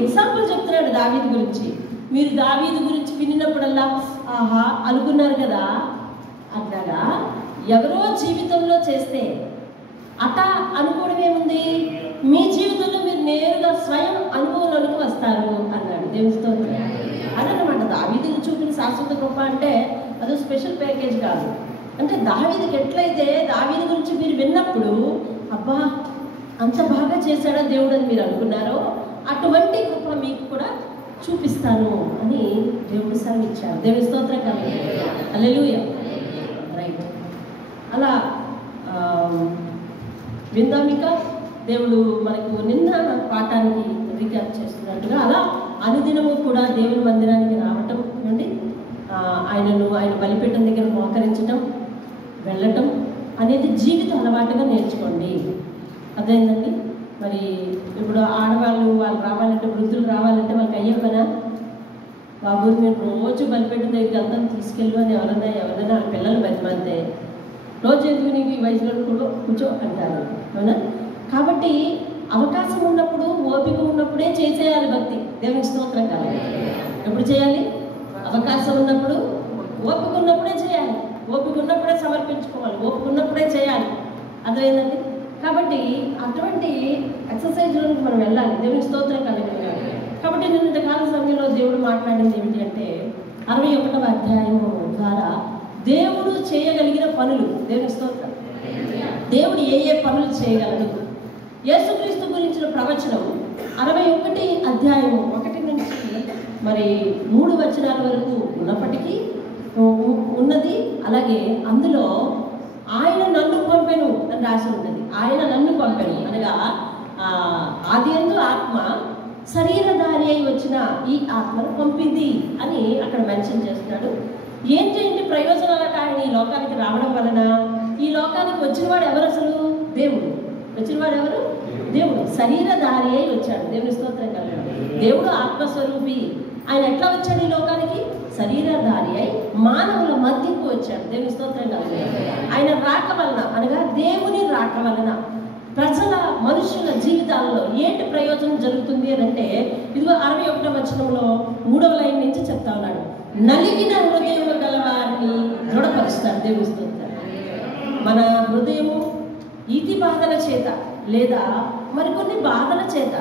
Example చెప్తున్నాడు దావీదు గురించి. మీరు దావీదు గురించి వినినప్పుడల్లా ఆహా అనుకున్నారు కదా, అట్లాగా ఎవరో జీవితంలో చేస్తే అట అనుకోవడం ఏముంది, మీ జీవితంలో మీరు నేరుగా స్వయం అనుభవంలోనికి వస్తారు అన్నాడు. దేవుని స్తోత్రం. అదనమాట దావీదుని చూపిన శాశ్వత కృప అంటే అదో స్పెషల్ ప్యాకేజ్ కాదు. అంటే దావీదుకి ఎట్లయితే దావీదు గురించి మీరు విన్నప్పుడు అబ్బా అంత బాగా చేశాడా దేవుడు అని మీరు అనుకున్నారో, అటువంటి కృప మీకు కూడా చూపిస్తాను అని దేవుడు సెలవిచ్చాడు. దేవుని స్తోత్రం కలుగుతుంది. హల్లెలూయా. రైట్. అలా విందామిక దేవుడు మనకు నిన్న పాఠానికి రీక్యాప్ చేస్తున్నట్టుగా అలా అనుదినము కూడా దేవుని మందిరానికి రావటం అండి, ఆయన బలిపీఠం దగ్గర మోకరించటం, వెళ్ళటం అనేది జీవిత అలవాటుగా నేర్చుకోండి. అదేంటండి మరి ఇప్పుడు ఆడవాళ్ళు రావాలంటే, వృద్ధులు రావాలంటే వాళ్ళకి అయ్యే పనా, బాబు మేము రోజు బలిపీఠం దగ్గరికి వెళ్తాం తీసుకెళ్ళు అని ఎవరైనా వాళ్ళ పిల్లలు బతిమాలితే రోజు ఎందుకు నీకు ఈ వయసులో కూడా కూర్చో అంటారు, అవునా? కాబట్టి అవకాశం ఉన్నప్పుడు, ఓపిక ఉన్నప్పుడే చేసేయాలి భక్తి. దేవునికి స్తోత్రం కాదు. ఎప్పుడు చేయాలి? అవకాశం ఉన్నప్పుడు, ఓపిక ఉన్నప్పుడే చేయాలి, ఓపిక ఉన్నప్పుడే సమర్పించుకోవాలి, ఓపిక ఉన్నప్పుడే చేయాలి. అర్థమైందండి? కాబట్టి అటువంటి ఎక్సర్సైజ్లోకి మనం వెళ్ళాలి. దేవునికి స్తోత్రం కలిగింది. కాబట్టి నిన్న కాల సమయంలో దేవుడు మాట్లాడింది ఏమిటి అంటే 61వ అధ్యాయము ద్వారా దేవుడు చేయగలిగిన పనులు. దేవునికి స్తోత్రం. దేవుడు ఏ పనులు చేయగలడు, యేసుక్రీస్తు గురించిన ప్రవచనం 61 అధ్యాయము 1 నుంచి మరి 3 వచనాల వరకు ఉన్నప్పటికీ ఉన్నది. అలాగే అందులో ఆయన నన్ను పంపెను అని రాసి ఉన్నది. ఆయన నన్ను పంపెను అనగా ఆదియందు ఆత్మ శరీరధారి అయి వచ్చిన ఈ ఆత్మను పంపింది అని అక్కడ మెన్షన్ చేస్తున్నాడు. ఏంటి ప్రయోజనాలట ఆయన ఈ లోకానికి రావడం వలన? ఈ లోకానికి వచ్చినవాడు ఎవరు? అసలు దేవుడు. వచ్చినవాడు ఎవరు? దేవుడు. శరీరధారి అయి వచ్చాడు. దేవుని స్తోత్రం కలగాడు. దేవుడు ఆత్మస్వరూపి. ఆయన ఎట్లా వచ్చాడు ఈ లోకానికి? శరీరధారి అయి మానవుల మధ్యకు వచ్చాడు. దేవుని స్తోత్రం కలగాడు. ఆయన రాక వలన అనగా దేవుని రాక వలన ప్రజల మనుషుల జీవితాలలో ఏంటి ప్రయోజనం జరుగుతుంది అని అంటే, ఇదిగో 61వ వచనంలో 3వ లైన్ నుంచి చెప్తా ఉన్నాడు. నలిగిన హృదయం గల వారిని దృఢపరుస్తాడు. దేవుని స్తోత్రం. మన హృదయము ఈతి బాధల చేత లేదా మరికొన్ని బాధల చేత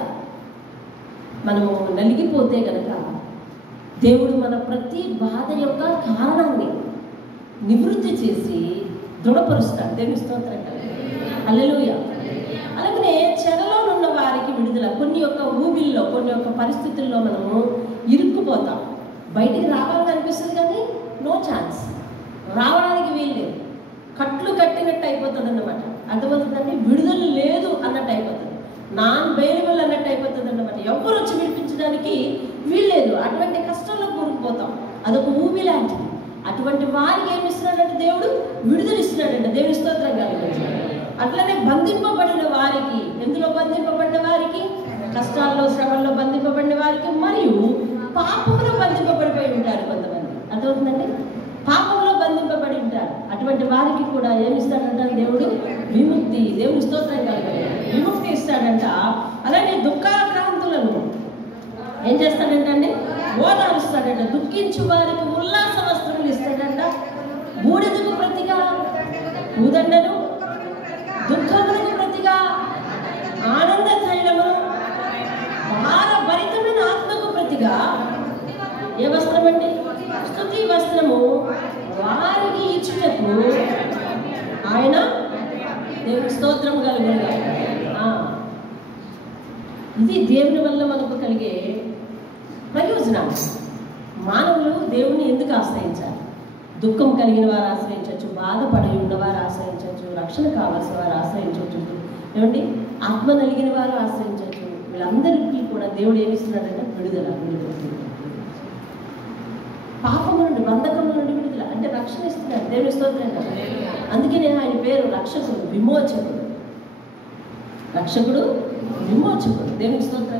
మనము నలిగిపోతే గనక దేవుడు మన ప్రతి బాధ యొక్క కారణాన్ని నివృత్తి చేసి దృఢపరుస్తాడు. దేవుని స్తోత్రం. హల్లెలూయా. అలాగనే చెరలో ఉన్న వారికి విడుదల. కొన్ని యొక్క ఊబిల్లో, కొన్ని యొక్క పరిస్థితుల్లో మనము ఇరుక్కుపోతాం. బయటికి రావాలని అనిపిస్తుంది కానీ నో ఛాన్స్, రావడానికి వీల్లేదు. కట్లు కట్టినట్టు అయిపోతుంది అన్నమాట. అర్థమవుతుందండి? విడుదల లేదు అన్నట్టు అయిపోతుంది, నాన్ బెయిలబుల్ అన్నట్టు అయిపోతుంది అన్నమాట. ఎవరు వచ్చి విడిపించడానికి వీల్లేదు. అటువంటి కష్టంలో కూరుకుపోతాం. అదొక ఊబి లాంటిది. అటువంటి వారికి ఏమి ఇస్తున్నాడంటే దేవుడు విడుదల ఇస్తున్నాడంటే. దేవుని స్తోత్రం కలుగుతుంది. అట్లనే బంధింపబడిన వారికి, ఎందులో బంధింపబడిన వారికి? కష్టాల్లో, శ్రమల్లో బంధింపబడిన వారికి, మరియు పాపంలో బంధింపబడిపోయి ఉంటారు కొంతమంది. అర్థమవుతుందండి? పాపంలో బంధింపబడి ఉంటారు. అటువంటి వారికి కూడా ఏమి ఇస్తాడంట దేవుడు? విముక్తి. దేవుని స్తోత్రం కలుగుతుంది. విముక్తి ఇస్తాడంట. అలాగే దుఃఖాక్రాంతులను ఏం చేస్తాడంటే ఓదారుస్తాడంట. దుఃఖించు వారికి ఉల్లాస వస్త్రములు ఇస్తాడంట. బూడిదకు ప్రతిగా పూదండను, దుఃఖములకు ప్రతిగా ఆనంద తైలమును, భారభరితమైన ఆత్మకు ప్రతిగా ఏ వస్త్రం అండి? స్తుతి వస్త్రము వారికి ఇచ్చుటకు ఆయన దేవుని స్తోత్రం కలుగును. ఇది దేవుని వల్ల మనకు కలిగే ప్రయోజనం. మానవులు దేవుని ఎందుకు ఆశ్రయించాలి? దుఃఖం కలిగిన వారు ఆశ్రయించవచ్చు, బాధపడి ఉన్నవారు ఆశ్రయించవచ్చు, రక్షణ కావాల్సిన వారు ఆశ్రయించవచ్చు, ఏమండి ఆత్మ నలిగిన వారు ఆశ్రయించవచ్చు. వీళ్ళందరికీ కూడా దేవుడు ఏమిస్తున్నాడంటే విడుదల. పాపము నుండి, బంధకము నుండి విడుదల అంటే రక్షణ ఇస్తున్నాడు. దేవుని స్తోత్రం. అందుకనే ఆయన పేరు రక్షకుడు, విమోచకుడు. రక్షకుడు, విమోచకుడు. దేవుని స్తోత్రం.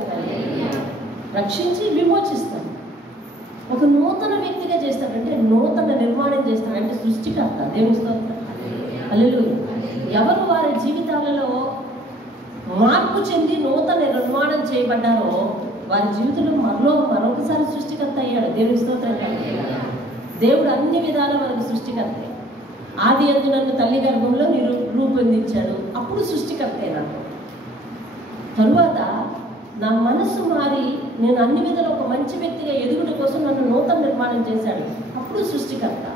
రక్షించి విమోచిస్తాడు. ఒక నూతన వ్యక్తిగా చేస్తాడంటే నూతన నిర్మాణం చేస్తాడంటే సృష్టికర్త. దేవుని స్తోత్రం. హల్లెలూయా. ఎవరు వారి జీవితాలలో మార్పు చెంది నూతన నిర్మాణం చేయబడ్డారో వారి జీవితంలో మరొకసారి సృష్టికర్త అయ్యాడు. దేవుని స్తోత్రం కలుగును. దేవుడు అన్ని విధాల మనకు సృష్టికర్తే. ఆది యందు నన్ను తల్లి గర్భంలో రూపొందించాడు, అప్పుడు సృష్టికర్తే నాకు. తరువాత నా మనస్సు మారి నేను అన్ని విధాలు ఒక మంచి వ్యక్తిగా ఎదుగుట కోసం నన్ను నూతన నిర్మాణం చేశాడు, అప్పుడు సృష్టికర్త.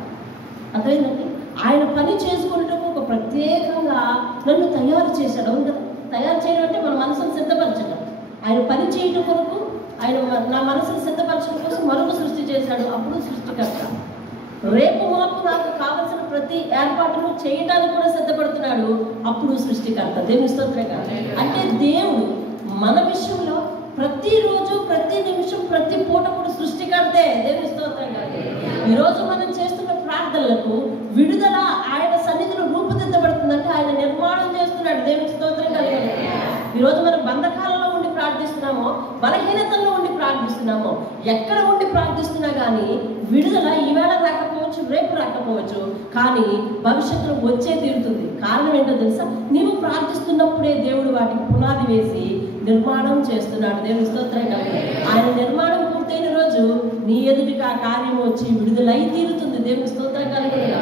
అర్థమైందండి? ఆయన పని చేసుకునేటప్పుడు ఒక ప్రత్యేకంగా నన్ను తయారు చేశాడు. అవును కదా? తయారు చేయడం అంటే మన మనసును సిద్ధపరచడం. ఆయన పని చేయడం కొరకు ఆయన నా మనసును సిద్ధపరచడం కోసం మరొక సృష్టి చేశాడు, అప్పుడు సృష్టికర్త. రేపు మాపు నాకు కావలసిన ప్రతి ఏర్పాటును చేయడానికి కూడా సిద్ధపడుతున్నాడు, అప్పుడు సృష్టికర్త. దేవుని స్తోత్రంగా. అంటే దేవుడు మన విషయంలో ప్రతిరోజు, ప్రతి నిమిషం, ప్రతి పూట కూడా సృష్టికర్తే. దేవుని స్తోత్రంగా. ఈరోజు మనం చేస్తున్న ప్రార్థనలకు విడుదల ఆయన సన్నిధిలో రూపుదిద్దబడుతుందంటే ఆయన నిర్మాణం చేస్తున్నాడు. దేవుని స్తోత్రం కలుగును. ఈరోజు మనం బంధకాలలో ఉండి ప్రార్థిస్తున్నామో, బలహీనతల్లో ఉండి ప్రార్థిస్తున్నామో, ఎక్కడ ఉండి ప్రార్థిస్తున్నా కానీ విడుదల ఈవేళ రాకపోవచ్చు, రేపు రాకపోవచ్చు, కానీ భవిష్యత్తులో వచ్చే తీరుతుంది. కారణం ఏంటో తెలుసా? నీవు ప్రార్థిస్తున్నప్పుడే దేవుడు వాటికి పునాది వేసి నిర్మాణం చేస్తున్నాడు. దేవుని స్తోత్రం కలుగును. ఆయన నిర్మాణం పూర్తయిన రోజు నీ ఎదుటికి ఆ కార్యం వచ్చి విడుదలై తీరుతుంది. దేవుని స్తోత్రం కలుగును.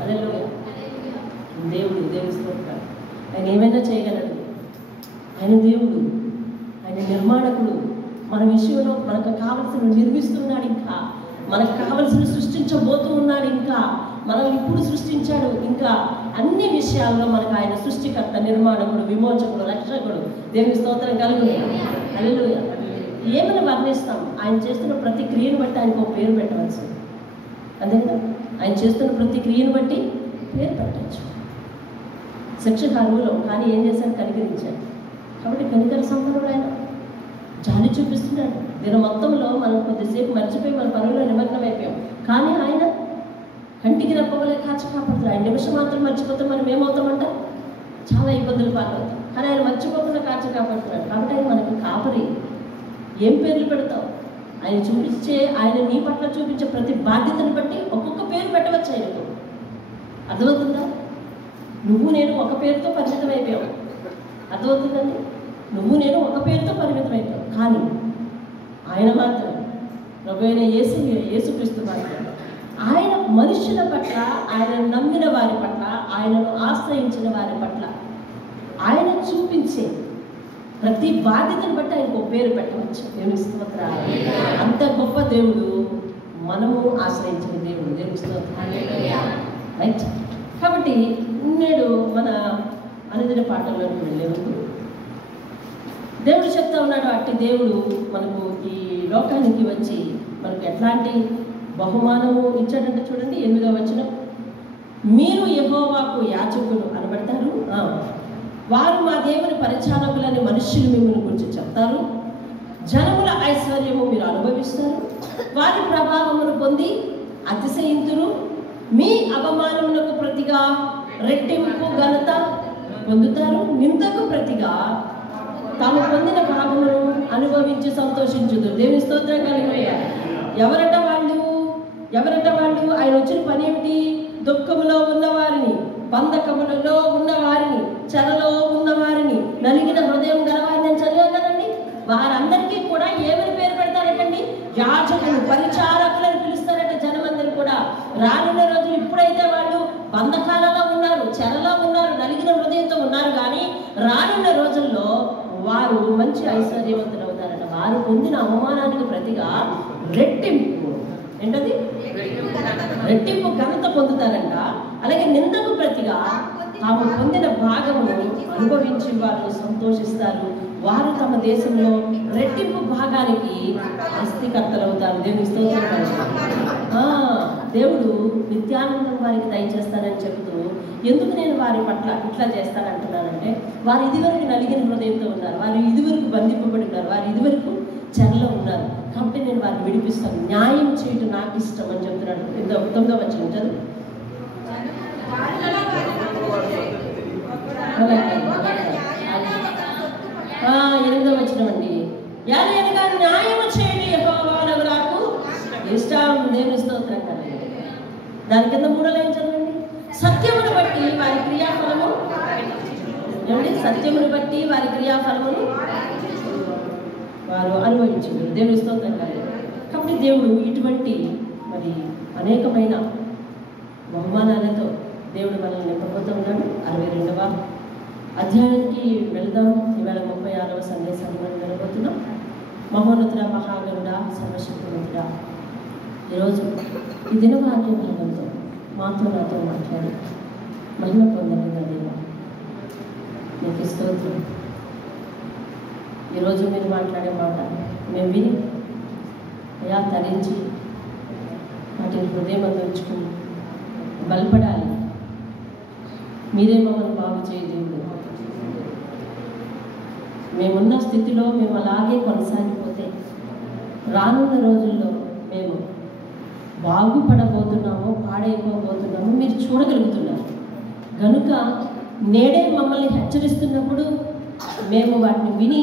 హల్లెలూయా. దేవుని స్తోత్రం. ఆయన ఏమైనా చేయగలడు. ఆయన దేవుడు, ఆయన నిర్మాణకుడు. మన విషయంలో మనకు కావలసిన నిర్మిస్తున్నాడు, ఇంకా మనకు కావలసిన సృష్టించబోతూ ఉన్నాడు, ఇంకా మనం ఇప్పుడు సృష్టించాడు, ఇంకా అన్ని విషయాల్లో మనకు ఆయన సృష్టికర్త, నిర్మాణకుడు, విమోచకుడు, రక్షకుడు. దేవుని స్తోత్రం కలుగును. హల్లెలూయా. ఏమని వర్ణిస్తాం? ఆయన చేస్తున్న ప్రతి క్రియను బట్టి ఆయనకు ఒక పేరు పెట్టవచ్చు. అంతే కదా? ఆయన చేస్తున్న ప్రతి క్రియను బట్టి పేరు పెట్టవచ్చు. శిక్షకు అర్హులం, కానీ ఏం చేశాడు? కనికరించాడు. కాబట్టి కనికర సంపన్నుడు ఆయన. జాలి చూపిస్తున్నాడు. దీని మొత్తంలో మనం కొద్దిసేపు మర్చిపోయి మన పనుల్లో నిమగ్నం అయిపోయాం, కానీ ఆయన కంటికి రెప్పవలే కాచి కాపాడుతాడు. ఆయన నిమిషం మాత్రం మర్చిపోతే మనం ఏమవుతామంట? చాలా ఇబ్బందులు పాలవుతాం. కానీ ఆయన మర్చిపోకుండా కాచి కాపాడుతున్నాడు. కాబట్టి ఆయన మనకి కాపరి. ఏం పేర్లు పెడతావు? ఆయన నీ పట్ల చూపించే ప్రతి బాధ్యతను బట్టి ఒక్కొక్క పేరు పెట్టవచ్చు ఆయనకు. అర్థమవుతుందా? నువ్వు నేను ఒక పేరుతో పరిమితం అయిపోయావు. అర్థమవుతుందండి? నువ్వు నేను ఒక పేరుతో పరిమితం అయిపోయావు, కానీ ఆయన మాత్రం ప్రభువైన యేసుక్రీస్తు మాత్రం ఆయన మనుషుల పట్ల, ఆయన నమ్మిన వారి పట్ల, ఆయనను ఆశ్రయించిన వారి పట్ల ఆయన చూపించే ప్రతి బాధ్యతను బట్టి ఆయనకు ఒక పేరు పెట్టవచ్చు. దేవుని స్తోత్రం. అంత గొప్ప దేవుడు, మనము ఆశ్రయించిన దేవుడు. దేవుని స్తోత్రం. రైట్. కాబట్టి నేడు మన అనుదిన పాటల్లోకి వెళ్ళేందుకు దేవుడు చెప్తా ఉన్నాడు, అట్టి దేవుడు మనకు ఈ లోకానికి వచ్చి మనకు ఎట్లాంటి బహుమానము ఇచ్చాడంటే చూడండి, 8వ వచనం. మీరు యెహోవాకు యాజకులు అనబడతారు, వారు మా దేవుని పరిచారకులని మనుష్యులు మిమ్మల్ని గురించి చెప్తారు. జనముల ఐశ్వర్యము మీరు అనుభవిస్తారు, వారి ప్రభావమును పొంది అతిశయింతురు. మీ అవమానములకు ప్రతిగా రెట్టింపు ఘనత పొందుతారు. నిందకు ప్రతిగా తాము పొందిన భాగమును అనుభవించి సంతోషించుదు. దేవుని స్తోత్రం కలుగునయ్యా. ఎవరట వాళ్ళు? ఆయన వచ్చిన పని ఏమిటి? దుఃఖములో ఉన్నవారిని, బంధకములలో ఉన్నవారిని, చెరలో ఉన్నవారిని, నలిగిన హృదయం గలవారిని నేను చదివాను కదండి. వారందరికీ కూడా ఏమని పేరు పెడతారటండి? యాజకులు, పరిచారకులను పిలుస్తారట జనమందరూ కూడా. రానున్న రోజులు, ఇప్పుడైతే వాళ్ళు బంధకాలలో ఉన్నారు, చెరలో ఉన్నారు, నలిగిన హృదయంతో ఉన్నారు, కానీ రానున్న రోజుల్లో వారు మంచి ఐశ్వర్యవంతులు అవుతారట. వారు పొందిన అవమానానికి ప్రతిగా రెట్టింపు, ఏంటది? రెట్టింపు ఘనత పొందుతారంట. అలాగే నిందకు ప్రతిగా తాము పొందిన భాగమును అనుభవించి వారు సంతోషిస్తారు. వారు తమ దేశంలో రెట్టింపు భాగానికి ఆస్తికర్తలు అవుతారు. దేవుని స్తోత్రం. దేవుడు నిత్యానందం వారికి దయచేస్తానని చెబుతూ, ఎందుకు నేను వారి పట్ల ఇట్లా చేస్తానంటున్నానంటే, వారు ఇదివరకు నలిగిన హృదయంతో ఉన్నారు, వారు ఇదివరకు బంధింపబడి ఉన్నారు, వారు ఇదివరకు చెరలో ఉన్నారు. కాబట్టి నేను వారిని విడిపిస్తాను, న్యాయం చేయటం నాకు ఇష్టం అని చెప్తున్నాడు. 9వ వచనం చదువు. 8వ వచనం అండి. ఎలాగనగా న్యాయము చేయడం యెహోవాకు నాకు ఇష్టం. దేవుని స్తోత్రం. దాని కింద 3వ లైన్ చదవండి. సత్యమును బట్టి వారి క్రియాఫలము, ఏమండి? సత్యమును బట్టి వారి క్రియాఫలమును వారు అనుభవించారు. దేవుని స్తోత్రం కాదు. కాబట్టి దేవుడు ఇటువంటి మరి అనేకమైన బహుమానాలతో దేవుడు మనల్ని నింపబోతూ ఉన్నాడు. 62వ అధ్యాయానికి వెళదాం. ఇవాళ 36వ సందేశాన్ని మనం వినబోతున్నాం. మహోన్నతుడ, మహాగరుడ, సర్వశక్తివంతుడ, ఈరోజు ఈ దినవాక్య భాగంతో నాతో మాట్లాడి మహిమ పొందండి దేవా. నీకు స్తోత్రం. ఈరోజు మీరు మాట్లాడే మాట మేము విని అయా తరించి వాటిని హృదయం ఉంచుకుని బలపడాలి. మీరే మమ్మల్ని బాగు చేయ దేవుడు. మేమున్న స్థితిలో మేము అలాగే కొనసాగిపోతే రానున్న రోజుల్లో మేము బాగుపడబోతున్నామో పాడైపోబోతున్నామో మీరు చూడగలుగుతున్నారు. కనుక నేడే మమ్మల్ని హెచ్చరిస్తున్నప్పుడు మేము వాటిని విని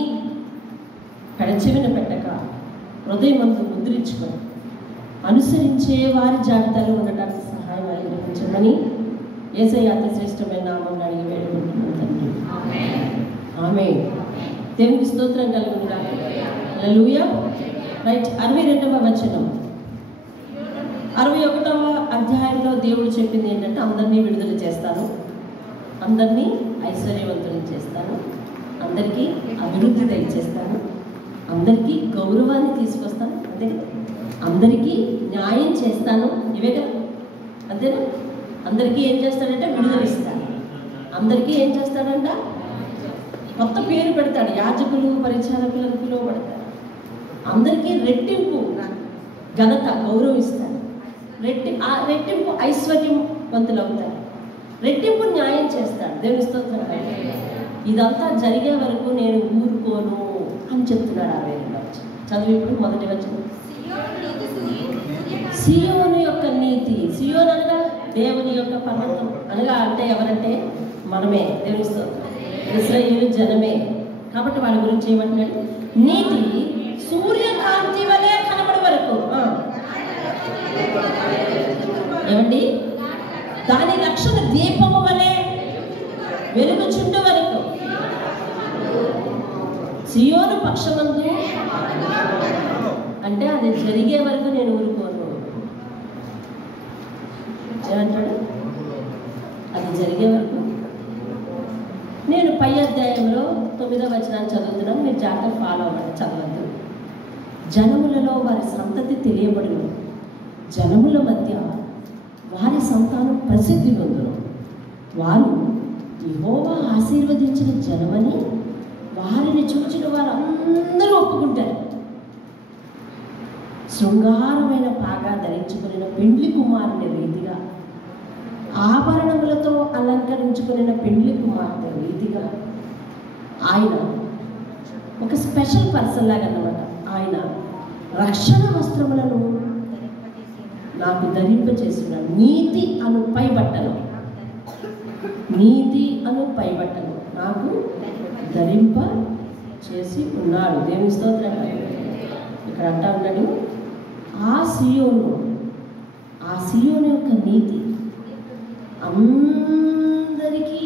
పెడచెవిన పెట్టక హృదయమందు ముద్రించుకొని అనుసరించే వారి జాబితాలో ఉండటానికి సహాయం అనుగ్రహించమని యేసయ్య అతి శ్రేష్టమైన నామమున అడిగి వేడుకుంటున్నాను తండ్రి. ఆమేన్. దేవునికి స్తోత్రం కలుగును గాక. హల్లెలూయా. రైట్. 62వ వచనం. 61వ అధ్యాయంలో దేవుడు చెప్పింది ఏంటంటే, అందరినీ విడుదల చేస్తాను, అందరినీ ఐశ్వర్యవంతులు చేస్తాను, అందరికీ అభివృద్ధి దయచేస్తాను, అందరికీ గౌరవాన్ని తీసుకొస్తాను, అంతే కదా, అందరికీ న్యాయం చేస్తాను, ఇవే కదా, అంతేనా? అందరికీ ఏం చేస్తాడంటే విడుదల ఇస్తాడు. అందరికీ ఏం చేస్తాడంట? కొత్త పేరు పెడతాడు. యాజకులు, పరిచారకులకు పిలువబడతాడు. అందరికీ రెట్టింపు ఘనత, గౌరవం ఇస్తాడు. రెట్టింపు ఐశ్వర్యవంతులు అవుతారు. రెట్టింపు న్యాయం చేస్తాడు. దేవుని స్తోత్రం. ఇదంతా జరిగే వరకు నేను ఊరుకోను అని చెప్తున్నాడు. ఆ వేళలో చదువు ఇప్పుడు మొదటి వచనం. సియోను యొక్క నీతి. సియోను అనగా దేవుని యొక్క పర్వతం అనగా అంటే ఎవరంటే మనమే. దేవుని స్తోత్రం. ఇశ్రాయేలు జనమే. కాబట్టి వాళ్ళ గురించి ఏమంటున్నాడు? నీతి సూర్యకాంతి వలె కనబడే వరకు, ఏమండి, దాని రక్షణ దీపము వలె వెలుగుచుండు వరకు, సియోను పక్షమందు అంటే అది జరిగే వరకు నేను ఊరుకోను. ఏమంటాడు? అది జరిగే వరకు. నేను పై అధ్యాయంలో 9వ వచనాన్ని చదువుతున్నాను. మీరు జాగ్రత్త ఫాలో అవ్వండి, చదవద్దు. జనములలో వారి సంతతి తెలియబడును, జనముల మధ్య వారి సంతానం ప్రసిద్ధి పొందును. వారు యెహోవా ఆశీర్వదించిన జనమని వారిని చూచిన వారందరూ ఒప్పుకుంటారు. శృంగారమైన పాగా ధరించుకున్న పెండ్లి కుమారుని రీతిగా, ఆభరణములతో అలంకరించుకున్న పెండ్లి కుమార్తె రీతిగా ఆయన ఒక స్పెషల్ పర్సన్ లాగా అన్నమాట. ఆయన రక్షణ వస్త్రములను నాకు ధరింపచేస్తున్నాడు. నీతి అను పైబట్టను, నీతి అను పైబట్టను నాకు ధరింప చేసి ఉన్నాడు. దేవుని స్తోత్రం. ఇక్కడ అంటా ఉన్నాడు, ఆ సియోను యొక్క నీతి అందరికీ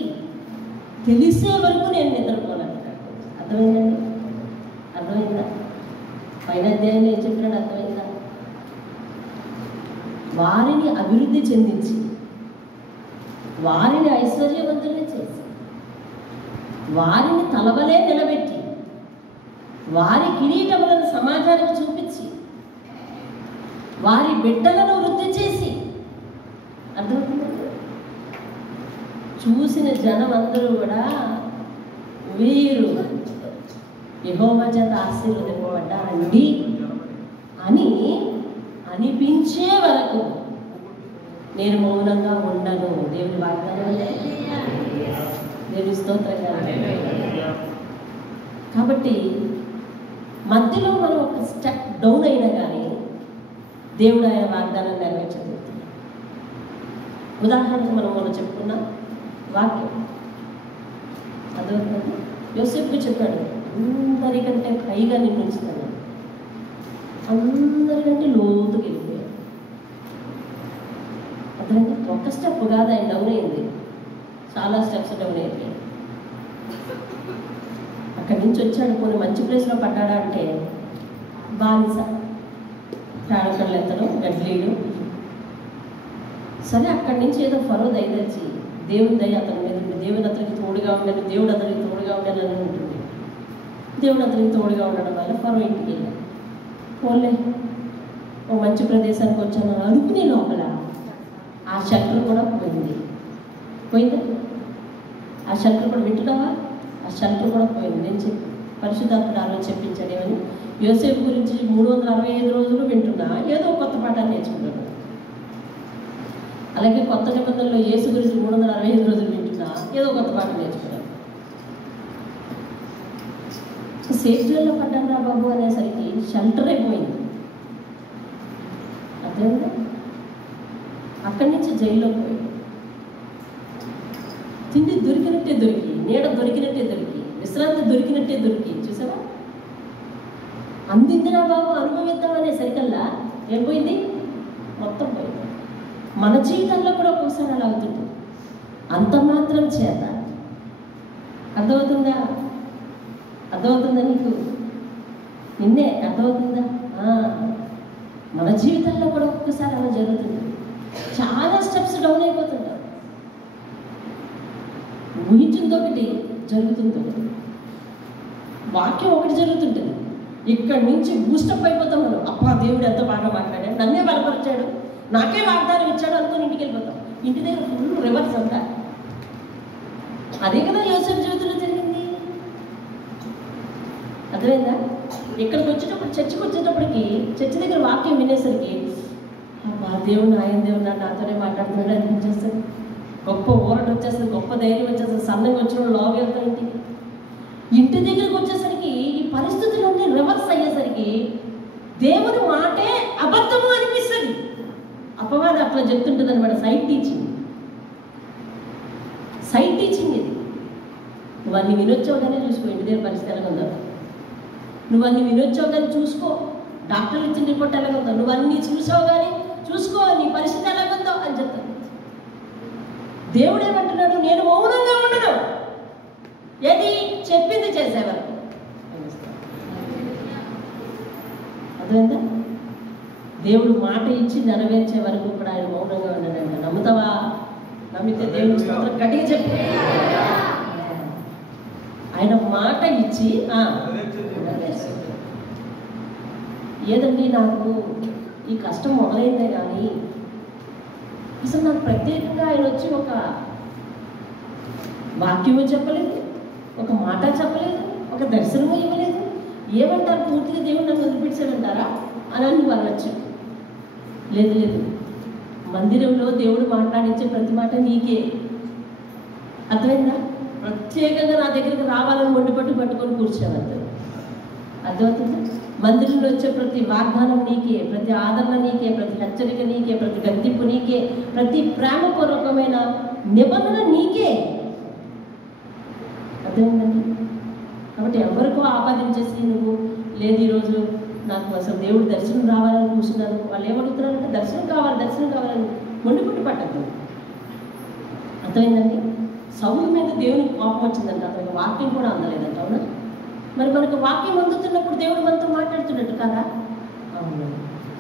తెలిసే వరకు నేను నిద్రపోలేను. అర్థమైందా? పైన అధ్యాయంలో ఏం చెప్పినాడు? అర్థమైందా? వారిని అభివృద్ధి చెందించి, వారిని ఐశ్వర్యవంతుల్ని చేసి, వారిని తలవలే నిలబెట్టి, వారి కిరీటములను సమాజానికి చూపించి, వారి బిడ్డలను వృద్ధి చేసి, అర్థమవుతుందా? చూసిన జనం అందరూ కూడా వీరు యెహోవా చేత ఆశీర్వదింపబడ్డారండి అని అనిపించే వరకు నేను మౌనంగా ఉండను. దేవుని వాగ్దానం. దేవుని స్తోత్రంగా. కాబట్టి మధ్యలో మనం ఒక స్టెప్ డౌన్ అయినా కానీ దేవుడు ఆయన వాగ్దానాన్ని నెరవేర్చగలుగుతాడు. ఉదాహరణకు మనం మొన్న చెప్పుకున్న వాక్యం అర్థమవుతుంది. యోసేపుకు చెప్పాడు, అందరికంటే పైగా నిన్ను ఉంచుతాను, అందరికంటే లోతుకి వెళ్ళిపోయాడు. అర్థమైంది? ఒక స్టెప్ కాదు ఆయన డౌన్ అయింది, చాలా స్టెప్స్ డౌన్ అయింది. అక్కడి నుంచి వచ్చాడు, కొన్ని మంచి ప్లేస్లో పడ్డాడా అంటే బానిస, ప్రాణకళ్ళు ఎత్తడం, గడ్లీడు. సరే అక్కడి నుంచి ఏదో ఫరో దయదచ్చి దేవుని దయ అతని మీద ఉంటుంది, దేవుని అతనికి తోడుగా ఉండను, దేవుడు అతనికి తోడుగా ఉండను అని ఉంటుంది. దేవుడు అతనికి తోడుగా ఉండడం వల్ల ఫరో ఇంటికి వెళ్ళాడు. పోలే ఓ మంచి ప్రదేశానికి వచ్చాను అనుకునే లోపల ఆ షట్టర్ కూడా పోయిందా? ఆ షట్టర్ కూడా వింటున్నావా? ఆ షట్టర్ కూడా పోయింది. నేను చెప్పి పరిశుద్ధాత్ముడు ఆలోచన చెప్పించాడు ఏమని, యోసేపు గురించి 365 రోజులు వింటున్నా, ఏదో కొత్త పాఠాన్ని నేర్చుకుంటున్నాను. అలాగే కొత్త నిబంధనలో యేసు గురించి 365 రోజులు వింటున్నా, ఏదో కొత్త పాఠం నేర్చుకున్నాను. సేఫ్ జోన్లో పడ్డాను రా బాబు అనేసరికి షెల్టర్ అయిపోయింది. అర్థమైందా? అక్కడి నుంచి జైల్లో పోయి తిండి దొరికినట్టే దొరికి, నీడ దొరికినట్టే దొరికి, విశ్రాంతి దొరికినట్టే దొరికి, చూసావా? అందిందిరా బాబు అనుభవిద్దాం అనేసరికల్లా ఏం పోయింది? మొత్తం పోయింది. మన జీవితంలో కూడా ఒకసారి అలా అవుతుంది. అంత మాత్రం చేత అర్థమవుతుందా? అర్థమవుతుందా నీకు? నిన్నే అర్థమవుతుందా? మన జీవితంలో కూడా ఒక్కసారి అలా జరుగుతుంది. చాలా స్టెప్స్ డౌన్ అయిపోతుంటాం. ఊహించింది ఒకటి, జరుగుతుంది ఒకటి. వాక్యం ఒకటి జరుగుతుంటుంది, ఇక్కడి నుంచి బూస్టప్ అయిపోతాం మనం. అబ్బా దేవుడు ఎంత బాగా మాట్లాడాడు, నన్నే బలపరిచాడు, నాకే వాగ్దానం ఇచ్చాడు అనుకుని ఇంటికి వెళ్ళిపోతాం. ఇంటి దగ్గర ఫుల్ రివర్స్ అంతా. అదే కదా యోసేపు జీవితంలో జరిగింది. అర్థమైందా? ఇక్కడికి వచ్చేటప్పుడు, చర్చికి వచ్చేటప్పటికి, చర్చి దగ్గర వాక్యం వినేసరికి అబ్బా దేవుడు ఆయన దేవుడు నాతోనే మాట్లాడుతున్నాడు అనిపించేస్తుంది. గొప్ప ఊరట వచ్చేస్తుంది, గొప్ప ధైర్యం వచ్చేస్తుంది. సన్నగా వచ్చిన లాగ్ వెళ్తాం ఇంటికి. ఇంటి దగ్గరికి వచ్చేసరికి ఈ పరిస్థితులన్నీ రివర్స్ అయ్యేసరికి దేవుని మాటే అబద్ధము అనిపిస్తుంది. అపవాదం అట్లా చెప్తుంటుంది అనమాట. సైడ్ టీచింగ్ ఇది. నువ్వు అన్ని వినొచ్చావుగానే చూసుకో, ఇంటి దగ్గర పరిస్థితి ఎలా ఉందో. నువ్వు అన్ని వినొచ్చావు కానీ చూసుకో, డాక్టర్లు ఇచ్చిన రిపోర్ట్ ఎలాగుందో. నువ్వు అన్ని చూసావు కానీ చూసుకో, నీ పరిస్థితి ఎలాగుందో అని చెప్తాను. దేవుడు ఏమంటున్నాడు? నేను మౌనంగా ఉండను, ఏది చెప్పింది చేసేవారు. అర్థమైందా? దేవుడు మాట ఇచ్చి నెరవేర్చే వరకు కూడా ఆయన మౌనంగా ఉన్నాడంట. నమ్ముతావా? నమ్మితే దేవుడు స్తోత్రం గట్టిగా చెప్పు. ఆయన మాట ఇచ్చి ఏదండి నాకు ఈ కష్టం మొదలైందే కానీ అసలు నాకు ప్రత్యేకంగా ఆయన వచ్చి ఒక వాక్యము చెప్పలేదు, ఒక మాట చెప్పలేదు, ఒక దర్శనము ఇవ్వలేదు. ఏమంటారు? పూర్తిగా దేవుడు నన్ను వదిలిపెట్టారంటారా అని నువ్వు అనవచ్చు. లేదు, మందిరంలో దేవుడు మాట్లాడించే ప్రతి మాట నీకే. అర్థమైందా? ప్రత్యేకంగా నా దగ్గరికి రావాలని ఒండి పట్టుకొని కూర్చోవద్దు. అర్థమవుతుందా? మందిరంలో వచ్చే ప్రతి వాగ్దానం నీకే, ప్రతి ఆదరణ నీకే, ప్రతి హెచ్చరిక నీకే, ప్రతి గద్దింపు నీకే, ప్రతి ప్రేమపూర్వకమైన నిబంధన నీకే. అర్థమైందండి? కాబట్టి ఎవరికో ఆపాదించేసి నువ్వు లేదు ఈరోజు నాకు అసలు దేవుడు దర్శనం రావాలని కూర్చున్నాను, వాళ్ళు ఏమడుగుతున్నారంటే దర్శనం కావాలని మొండిపుట్టి పట్టద్దు. అర్థమైందండి? సౌలు మీద దేవునికి కోపం వచ్చిందంట, అతనికి వాక్యం కూడా అందలేదంట. అవునా? మరి మనకు వాక్యం అందుతున్నప్పుడు దేవుడు మనతో మాట్లాడుతున్నట్టు కదా? అవును.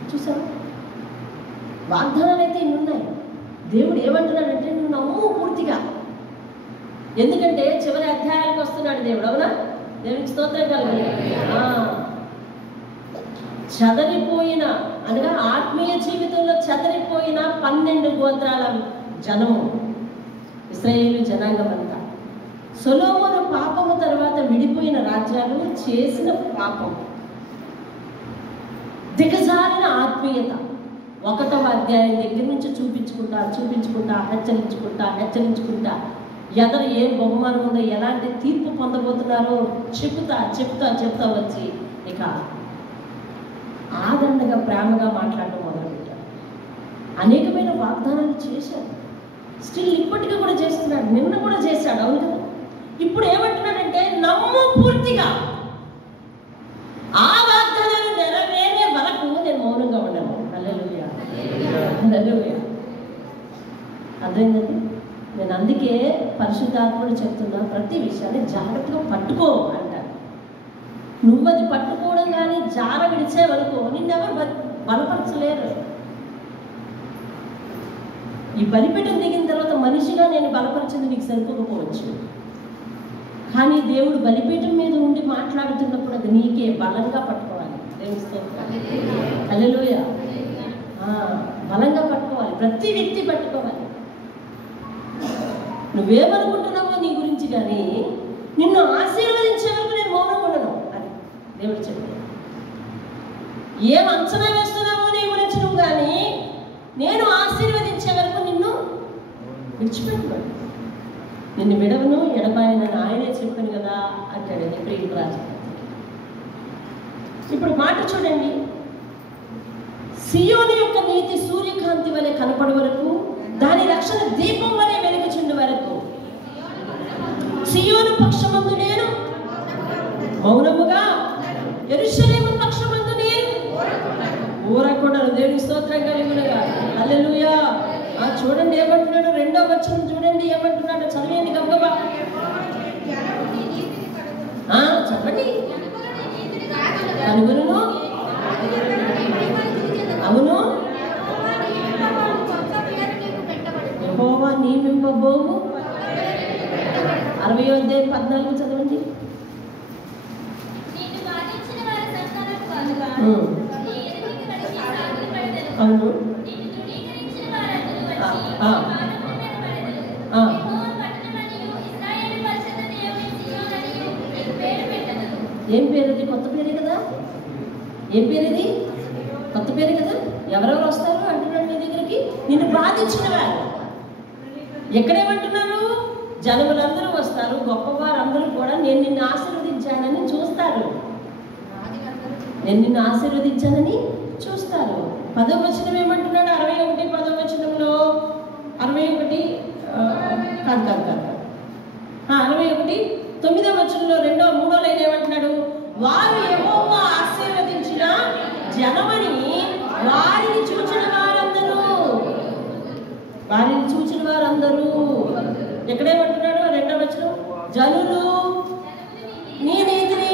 చూసావా? వాగ్దానాలు అయితే ఇన్ని ఉన్నాయి. దేవుడు ఏమంటున్నాడంటే నువ్వు నమ్ము పూర్తిగా. ఎందుకంటే చివరి అధ్యాయాలకు వస్తున్నాడు దేవుడు. అవునా? దేవునికి స్తోత్రం కలగాలి. చదరిపోయిన అనగా ఆత్మీయ జీవితంలో చదరిపోయిన 12 గోత్రాల జనము, ఇశ్రాయేలు జనాంగం అంతా. సొలొమోను పాపము తర్వాత విడిపోయిన రాజ్యాలు చేసిన పాపం, దిగజారిన ఆత్మీయత 1వ అధ్యాయం దగ్గర నుంచి చూపించుకుంటా హెచ్చరించుకుంటా ఎదరు ఏ బహుమానం ఉందో, ఎలాంటి తీర్పు పొందబోతున్నారో చెప్తా వచ్చి ఇక ఆదరణగా ప్రేమగా మాట్లాడటం మొదలుపెట్టాడు. అనేకమైన వాగ్దానాలు చేశాడు, స్టిల్ ఇప్పటికీ కూడా చేస్తున్నాడు, నిన్న కూడా చేశాడు. అవును కదా? ఇప్పుడు ఏమంటున్నాడంటే నమ్ము పూర్తిగా. ఆ వాగ్దానాలు నెరవేరే వరకు నేను మౌనంగా ఉండను. హల్లెలూయా, హల్లెలూయా. అర్థమైందండి? నేను అందుకే పరిశుద్ధాత్ముడు చెప్తున్నా, ప్రతి విషయాన్ని జాగ్రత్తగా పట్టుకో అంటాను. నువ్వు అది పట్టుకోవడం కానీ జార విడిచేవనుకో నిన్నెవరు బలపరచలేరు. ఈ బలిపీఠం దిగిన తర్వాత మనిషిగా నేను బలపరిచింది నీకు సరిపోకపోవచ్చు, కానీ దేవుడు బలిపీఠం మీద ఉండి మాట్లాడుతున్నప్పుడు అది నీకే బలంగా పట్టుకోవాలి. దేవుని స్తోత్రం, హల్లెలూయా. బలంగా పట్టుకోవాలి, ప్రతి వ్యక్తి పట్టుకోవాలి. నువ్వేమనుకుంటున్నావో నీ గురించి కానీ నిన్ను ఆశీర్వదించే వరకు నేను మౌనం ఉండను అది దేవుడు చెప్పాడు. ఏం అంచనా వేస్తున్నావో నీ గురించి నువ్వు కానీ నేను ఆశీర్వదించే వరకు నిన్ను విడిచిపెట్టుకోడు. నిన్ను విడవను ఎడబాయనని ఆయనే చెప్పాను కదా అంటాడు హెబ్రీయులకు రాజు. ఇప్పుడు మాట చూడండి, సియోను యొక్క నీతి సూర్యకాంతి వలె కనపడు వరకు, దాని రక్షణ దీపం వలె వెలుగుచుండు వరకు, సియోను పక్షమందు నేను మౌనముగా, యెరూషలేము పక్షమందు నేను ఊరకుండను. దేవుని స్తోత్రం కలుగునుగా, హల్లెలూయా. చూడండి ఏమంటున్నాడు, 2వ వచనం చూడండి ఏమంటున్నాడు, చదివేయండి గబగబా. చెప్పండి. కనుగొనును, అవును, యెహోవా నియమింపబోవు. 60వ అధ్యాయం 14 చదవండి. అవును, ఏం పేరు అది? కొత్త పేరే కదా. ఏం పేరు ఇది? కొత్త పేరు కదా. ఎవరెవరు వస్తారు అంటున్నాడు నీ దగ్గరికి? నిన్ను బాధించిన వారు. ఎక్కడేమంటున్నారు? జనములందరూ వస్తారు, గొప్పవారందరూ కూడా నేను నిన్ను ఆశీర్వదించానని చూస్తారు. నేను నిన్ను ఆశీర్వదించానని చూస్తారు. 10వ వచనం ఏమంటున్నాడు? 61 10వ వచనంలో 61 కాదు 61 9వ వచనంలో 2వ 3వ లైన్ ఏమంటున్నాడు? వారు యెహోవా ఆశీర్వదించిన జనమని వారిని చూచిన వారందరూ ఎక్కడేమంటున్నాడు? 2వ వచనం, జనులు నీ నీతిని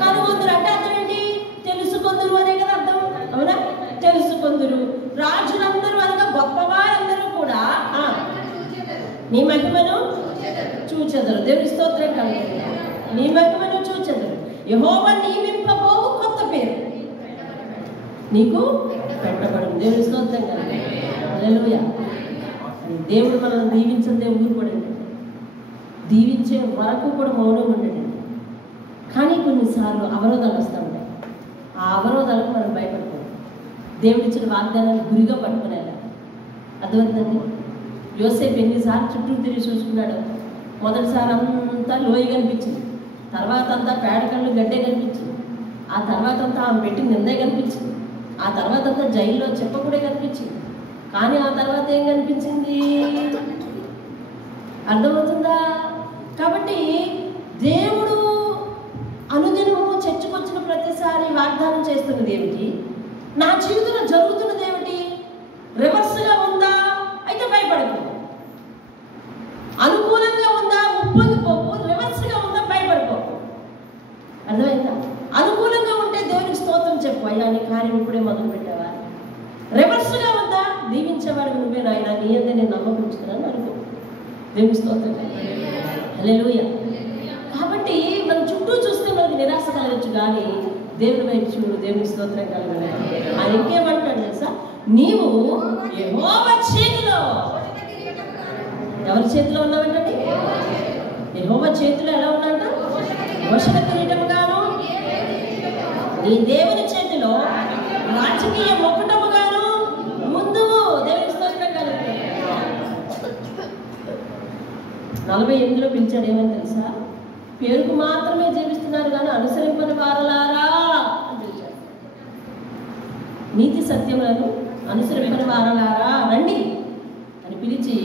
కనుగొందురు. అంటే అర్థమేంటి? తెలుసుకొందురు అనే కదా అర్థం, అవునా? తెలుసుకొందురు. రాజులందరూ అనగా గొప్పవారందరూ కూడా నీ మహిమను చూచెదరు. దేవుని స్తోత్రం కలుగుతుంది. నీ మహిమను చూచెదరు. యెహోవా నియమింపబోవు కొత్త పేరు నీకు పెట్టబడును. దేవుని స్తోత్రం కలుగుతుంది. హల్లెలూయా. దేవుడు మనల్ని దీవించిన దేవుడు కూడా దీవించే వరకు కూడా మౌనం ఉండండి. కానీ కొన్నిసార్లు అవరోధాలు వస్తూ ఉంటాయి. ఆ అవరోధాలకు మనం భయపడుకోవాలి. దేవుడిచ్చిన వాగ్దానాన్ని గురిగా పట్టుకునేలా. అర్థమవుతుందండి? యోసేపు ఎన్నిసార్లు చుట్టూ తిరిగి చూసుకున్నాడు. మొదటిసారి అంతా లోయ కనిపించింది, తర్వాత అంతా పేడకళ్ళు గడ్డే కనిపించింది, ఆ తర్వాత అంతా ఆమె పెట్టి నిందే కనిపించింది, ఆ తర్వాత అంతా జైల్లో చెప్పకూడే కనిపించింది. కానీ ఆ తర్వాత ఏం కనిపించింది? అర్థమవుతుందా? కాబట్టి దేవుడు అనుదినము చర్చకొచ్చిన ప్రతిసారి వాగ్దానం చేస్తున్నది ఏమిటి? నా జీవితంలో జరుగుతున్నది ఏమిటి? రివర్స్గా ఉందా? అయితే భయపడకు. అనుకూలంగా ఉందా? ఉప్పొంగిపోకు. రివర్స్గా ఉందా? భయపడిపోకు. అర్థమైందా? అనుకూలంగా ఉంటే దేవునికి స్తోత్రం చెప్పు, అయ్యా నీ కార్యం ఇప్పుడే మొదలు పెట్టావా. రివర్స్గా ఉందా? దీవించేవాడు నువ్వే నాయన, నీ అందే నేను నమ్మకం ఉంచుతున్నాను అనుకో. దేవుని స్తోత్రం, హల్లెలూయా. కాబట్టి మనం చుట్టూ చూస్తే మనకి నిరాశ కలగచ్చు, కానీ దేవుని వైపు చూడు. దేవుని స్తోత్రం కలగాలి. ఆయన ఇంకేమంటాడు తెలుసా? నీవు యెహోవా చేతిలో. ఎవరి చేతిలో ఉన్నావంటే? యెహోవా చేతిలో ఎలా ఉన్నంట? భూషణ కిరీటముగాను, నీ దేవుని చేతిలో రాజకీయ మొకటముగాను ముందు. దేవుని స్తోత్రం కలుగుతుంది. 48లో పిలిచాడు. ఏమని తెలుసా? పేరుకు మాత్రమే జీవిస్తున్నారు కానీ అనుసరింపని వారలారా అని పిలిచాడు. నీతి సత్యములను అనుసరింపని వారలారా రండి అని పిలిచి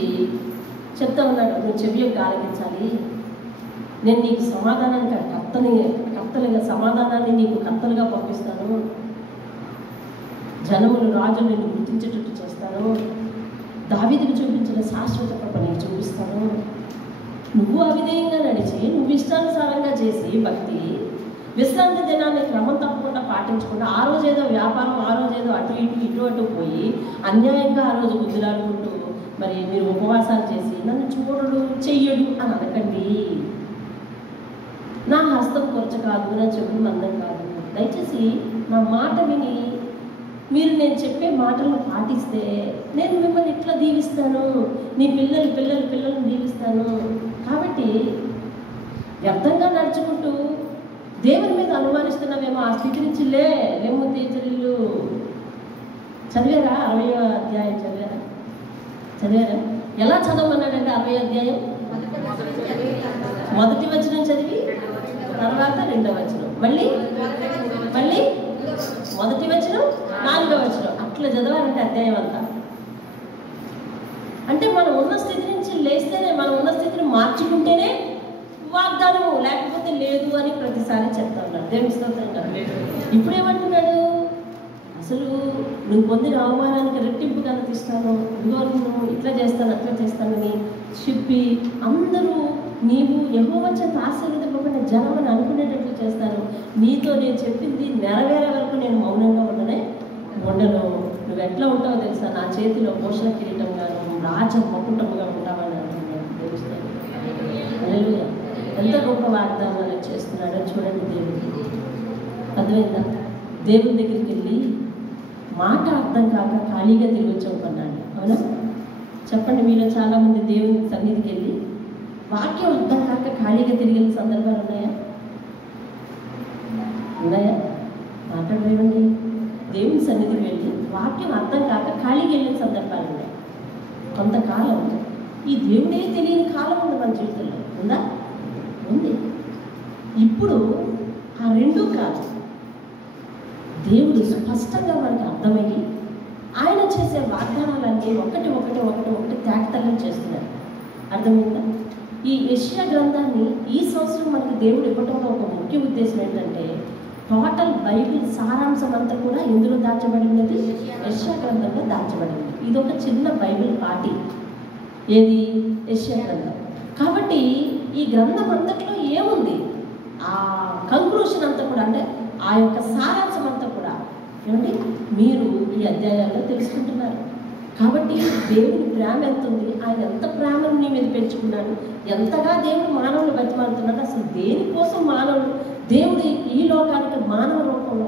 చెప్తా ఉన్నాడు. నువ్వు చెవి యొక్క ఆలకించాలి. నేను నీకు సమాధానానికి కర్తలుగా సమాధానాన్ని నీకు కర్తలుగా పంపిస్తాను. జనములు రాజులు నిన్ను గుర్తించేటట్టు చేస్తాను. దావీదుకు చూపించిన శాశ్వత కృప నీకు చూపిస్తాను. నువ్వు అవిధేయంగా నడిచి నువ్వు ఇష్టానుసారంగా చేసి భక్తి విశ్రాంతి దినాన్ని క్రమం తప్పకుండా పాటించకుండా ఆ రోజు ఏదో వ్యాపారం, ఆ రోజు ఏదో అటు ఇటు పోయి అన్యాయంగా ఆ రోజు బుద్ధిలాడుకుంటూ మరి మీరు ఉపవాసాలు చేసి నన్ను చూడడు చెయ్యడు అని అనకండి. నా హస్తం కొరచ కాదు, నా చెవులు మందం కాదు. దయచేసి నా మాట విని మీరు నేను చెప్పే మాటలను పాటిస్తే నేను మిమ్మల్ని ఇట్లా దీవిస్తాను, నీ పిల్లలను దీవిస్తాను. కాబట్టి వ్యర్థంగా నడుచుకుంటూ దేవుని మీద అనుమానిస్తున్నామేమో. ఆ స్థితి నుంచి లేము తేజరిల్లు. చదివారా? 60వ అధ్యాయం చదివారా? ఎలా చదవమన్నాడంటే 60వ అధ్యాయం మొదటి వచనం చదివి తర్వాత 2వ వచనం, మళ్ళీ మొదటి వచనం 4వ వచనం, అట్లా చదవాలంటే అధ్యాయం అంతా. అంటే మనం ఉన్న స్థితి నుంచి లేస్తేనే, మనం ఉన్న స్థితిని మార్చుకుంటేనే వాగ్దానము, లేకపోతే లేదు అని ప్రతిసారి చెప్తా ఉన్నాడు. దేవుని స్తోత్రం కదా. ఇప్పుడేమంటున్నాడు? అసలు నువ్వు పొందిన అవమానానికి రెట్టింపు కనిపిస్తాను, ఇదిగో నువ్వు ఇట్లా చేస్తాను అట్లా చేస్తానని చెప్పి అందరూ నీవు యెహోవా చేత ఆశీర్వదింపబడిన జనం అని అనుకునేటట్లు చేస్తాను. నీతో నేను చెప్పింది నెరవేరే వరకు నేను మౌనంగా ఉండను. నువ్వు ఎట్లా ఉంటావో తెలుసా? నా చేతిలో పోషణ కిరీటంగాను రాజ మకుటముగా ఉంటావని అంటున్నాడు. తెలుస్తాను. ఎంత గొప్ప వాగ్దానాలు చేస్తున్నాడో చూడండి. దేవుడికి అర్థమైందా? దేవుని దగ్గరికి వెళ్ళి మాట అర్థం కాక ఖాళీగా తిరగొచ్చామన్నాడు. అవునా? చెప్పండి. మీలో చాలామంది దేవుని సన్నిధికి వెళ్ళి వాక్యం అర్థం కాక ఖాళీగా తిరిగిన సందర్భాలు ఉన్నాయా? మాట్లాడలేవండి. దేవుని సన్నిధికి వెళ్ళి వాక్యం అర్థం కాక ఖాళీగా వెళ్ళిన సందర్భాలు ఉన్నాయి. కొంతకాలం ఈ దేవుడే తెలియని కాలం ఉంది మన జీవితంలో. ఉందా? ఉంది. ఇప్పుడు ఆ రెండూ కాదు, దేవుడు స్పష్టంగా మనకి అర్థమయ్యి ఆయన చేసే వాగ్దానాలన్నీ ఒకటి తేటతల్లం చేస్తున్నారు. అర్థమైందా? ఈ యెషయా గ్రంథాన్ని ఈ సంవత్సరం మనకి దేవుడు ఇవ్వటంలో ఒక ముఖ్య ఉద్దేశం ఏంటంటే, టోటల్ బైబిల్ సారాంశం అంతా కూడా ఎందులో దాచబడినది? యెషయా గ్రంథంలో దాచబడింది. ఇది ఒక చిన్న బైబిల్ పార్టీ. ఏది? యెషయా గ్రంథం. కాబట్టి ఈ గ్రంథం అంతట్లో ఏముంది? ఆ కంక్లూషన్ అంతా కూడా, అంటే ఆ యొక్క సారాంశం అంతా కూడా ఏమండి మీరు ఈ అధ్యాయాల్లో తెలుసుకుంటున్నారు. కాబట్టి దేవుని ప్రేమ ఎంత ఉంది, ఆయన ఎంత ప్రేమను నీ మీద పెంచుకున్నాడు, ఎంతగా దేవుడు మానవుని బతిమాలుతున్నాడు. అసలు దేనికోసం దేవుడు ఈ లోకానికి మానవ రూపంలో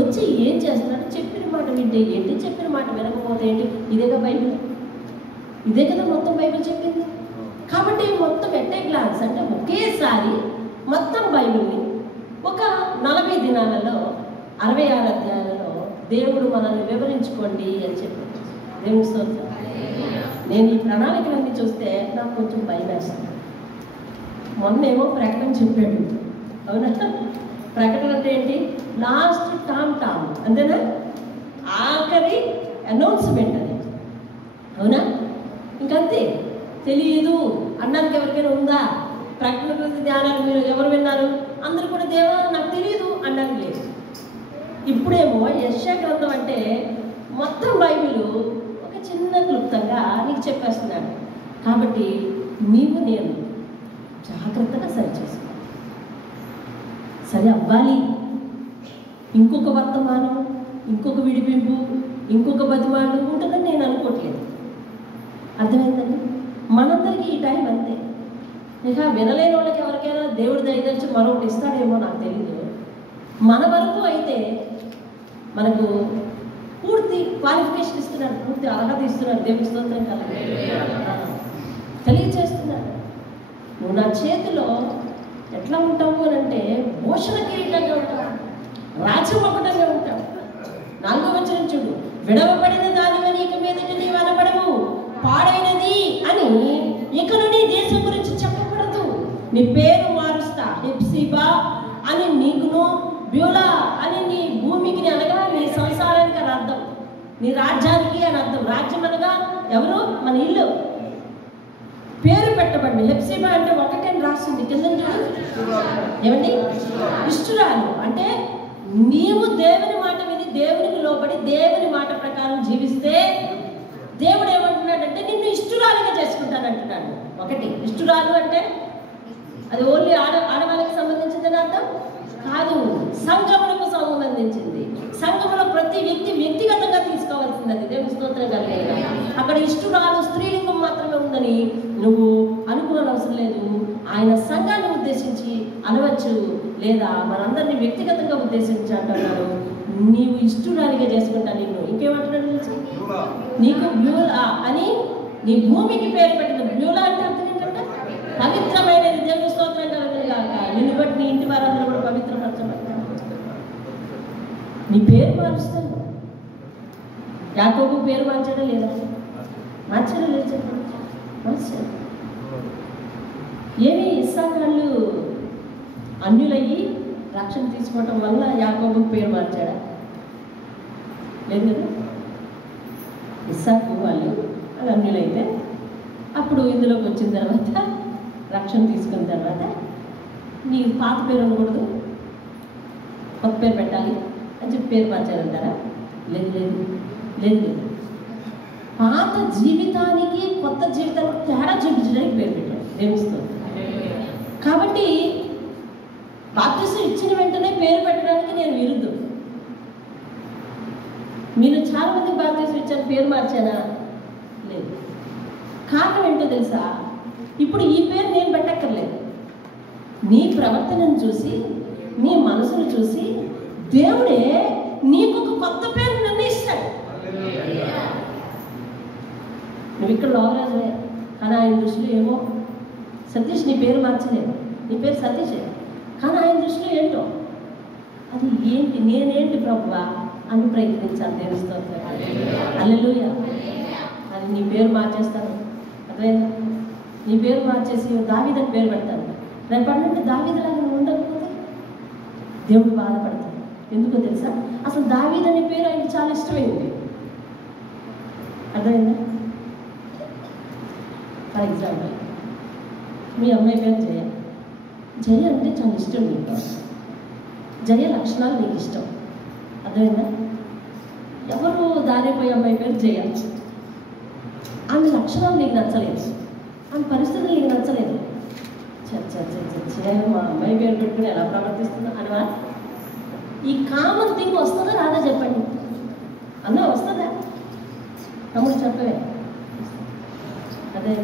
వచ్చి ఏం చేస్తున్నాడు? చెప్పిన మాట వింటే ఏంటి, చెప్పిన మాట వినకపోతే ఏంటి? ఇదేగా బైబిల్, ఇదే కదా మొత్తం బైబిల్ చెప్పింది. కాబట్టి మొత్తం ఎట్టే గ్లాన్స్ అంటే ఒకేసారి మొత్తం బైబిల్ని ఒక 40 దినాలలో 66 అధ్యాయాలలో దేవుడు మనల్ని వివరించుకోండి అని చెప్పి. దేవుని స్తోత్రం. నేను ఈ ప్రణాళికలన్నీ చూస్తే నాకు కొంచెం భయం వేస్తుంది. మొన్నేమో ప్రకటన చెప్పాడు. అవునా? ప్రకటన అంటే ఏంటి? లాస్ట్ టామ్ అంతేనా? ఆఖరి అనౌన్స్మెంట్ అది. అవునా? ఇంకంతే. తెలియదు అన్నానికి ఎవరికైనా ఉందా? ప్రకటన గురించి ధ్యానాలు మీరు ఎవరు విన్నారు? అందరూ కూడా దేవా నాకు తెలియదు అన్నానికి లేదు. ఇప్పుడేమో యెషయా గ్రంథం అంటే మొత్తం బైబిల్ ఒక చిన్న క్లుప్తంగా నీకు చెప్పేస్తున్నాడు. కాబట్టి నీవు నేను జాగ్రత్తగా సరి చేసుకోవాలి. సరి అవ్వాలి. ఇంకొక వర్తమానం, ఇంకొక విడిపింపు, ఇంకొక బతిమాలు ఉంటుందని నేను అనుకోవట్లేదు. అర్థమైందండి? మనందరికీ ఈ టైం అంతే. ఇక వినలేని వాళ్ళకి ఎవరికైనా దేవుడు దయదలిచి మరొకటి ఇస్తాడేమో నాకు తెలియదు. మన వరకు అయితే మనకు పూర్తి క్వాలిఫికేషన్ ఇస్తున్నాడు, పూర్తి అర్హత ఇస్తున్నాడు. దేవుడి స్తోత్రం కలగాలి. తెలియచేస్తున్నాడు. నువ్వు నా చేతిలో ఎట్లా ఉంటావు అని అంటే భూషణ కిరీటంగా ఉంటావు, రాజమకుటంగా ఉంటావు. 4వ వచనం చూడు. విడవబడిన దానివని ఇక మీదట నీవు అనబడవు, పాడైనది అని ఇకను నీ దేశం గురించి చెప్పకూడదు. నీ పేరు మారుస్తా, హెప్సిబా అని నీకును, బ్యూలా అని నీ భూమికి అనగా నీ సంసారానికి అని అర్థం, నీ రాజ్యానికి అని అర్థం. రాజ్యం అనగా ఎవరు? మన ఇల్లు. పేరు పెట్టబడి హెప్సిబా అంటే ఒకటే రాసింది కింద ఏమండి? ఇష్టురాలు. అంటే నీవు దేవుని మాట విని దేవునికి లోబడి దేవుని మాట ప్రకారం జీవిస్తే దేవుడు ఏమంటున్నాడంటే నిన్ను ఇష్టురాలుగా చేసుకుంటానంటున్నాడు. ఒకటి ఇష్టురాలు అంటే అది ఓన్లీ ఆడవాళ్ళకి సంబంధించిందని అర్థం కాదు, సంఘములకు సంబంధించింది. సంఘములో ప్రతి వ్యక్తి వ్యక్తిగతంగా తీసుకోవాల్సింది. దేవుని స్తోత్రం కలిగేది. అక్కడ ఇష్టురాలు స్త్రీలింగం మాత్రమే ఉందని నువ్వు అనుకోవాల్సిన అవసరం లేదు. ఆయన సంఘాన్ని ఉద్దేశించి అనవచ్చు, లేదా మనందరినీ వ్యక్తిగతంగా ఉద్దేశించి అంటున్నాడు, నీవు ఇష్టురాలిగా చేసుకుంటా నిన్ను. ఇంకేమంటున్నాడు తెలుసు, నీకు బ్యూలా అని నీ భూమికి పేరు పెట్టిన. బ్యూలా అంటే అర్థం ఏంటంటే పవిత్రమైనది. దేవుని స్తోత్రం కలుగుతుంది కాక నిన్ను బట్టి నీ ఇంటి వారందరూ కూడా పవిత్రపరచబడతారు. నీ పేరు మారుస్తాను. యాకోబు పేరు మార్చడం లేదా? మార్చడం లేదు, చెప్పండి. మార్చాడు. ఏమి ఇస్సాకాళ్ళు అన్యులయ్యి రక్షణ తీసుకోవటం వల్ల యాకోబు పేరు మార్చాడా? లేదు కదా. ఇస్సాకు వాళ్ళు అది అన్యులైతే అప్పుడు ఇందులోకి వచ్చిన తర్వాత రక్షణ తీసుకున్న తర్వాత నీ పాత పేరు ఉండకూడదు, కొత్త పేరు పెట్టాలి అని చెప్పి పేరు మార్చారంటారా? లేదు లేదు లేదు లేదు. పాత జీవితానికి కొత్త జీవితానికి తేడా చూపించడానికి పేరు పెట్టారు. ప్రేమిస్తుంది కాబట్టి బాప్తిసం ఇచ్చిన వెంటనే పేరు పెట్టడానికి నేను విరుద్ధం. మీరు చాలా మందికి బాప్తిసం ఇచ్చాను, పేరు మార్చానా? లేదు. కారణం ఏంటో తెలుసా? ఇప్పుడు ఈ పేరు నేను పెట్టక్కర్లేదు. నీ ప్రవర్తనను చూసి, నీ మనసును చూసి దేవుడే నీకు ఒక కొత్త పేరు నిర్ణయిస్తాడు. నువ్వు ఇక్కడ లోకరాజువే, కానీ ఆయన దృష్టిలో ఏమో సతీష్ నీ పేరు మార్చలేదు, నీ పేరు సతీషే, కానీ ఆయన దృష్టిలో ఏంటో అది ఏంటి, నేనేంటి ప్రభువా అని ప్రయత్నించాలి. తెలుస్తుంది హల్లెలూయా. అది నీ పేరు మార్చేస్తాను, అర్థమైందా? నీ పేరు మార్చేసి దావీదని పేరు పెడతాను. రేపటి నుండి దావీదులాగా నువ్వు ఉండకపోతే దేవుడు బాధపడతాడు. ఎందుకో తెలుసా? అసలు దావీదనే పేరు ఆయనకి చాలా ఇష్టమైంది. అర్థమైందా? ఫర్ ఎగ్జాంపుల్ మీ అమ్మాయి పేరు జయ. జయ అంటే చాలా ఇష్టం నీకు. జయ లక్షణాలు నీకు ఇష్టం. అర్థమైందా? ఎవరు దారిపోయే అమ్మాయి పేరు జయ. ఆమె లక్షణాలు నీకు నచ్చలేదు, ఆమె పరిస్థితులు నీకు నచ్చలేదు. మా అమ్మాయి పేరు పెట్టుకుని ఎలా ప్రవర్తిస్తుందో అనవా? ఈ కామన్ థింగ్ వస్తుందా రాదా చెప్పండి అన్న? వస్తుందా? తమ్ముడు చెప్పవే. అదే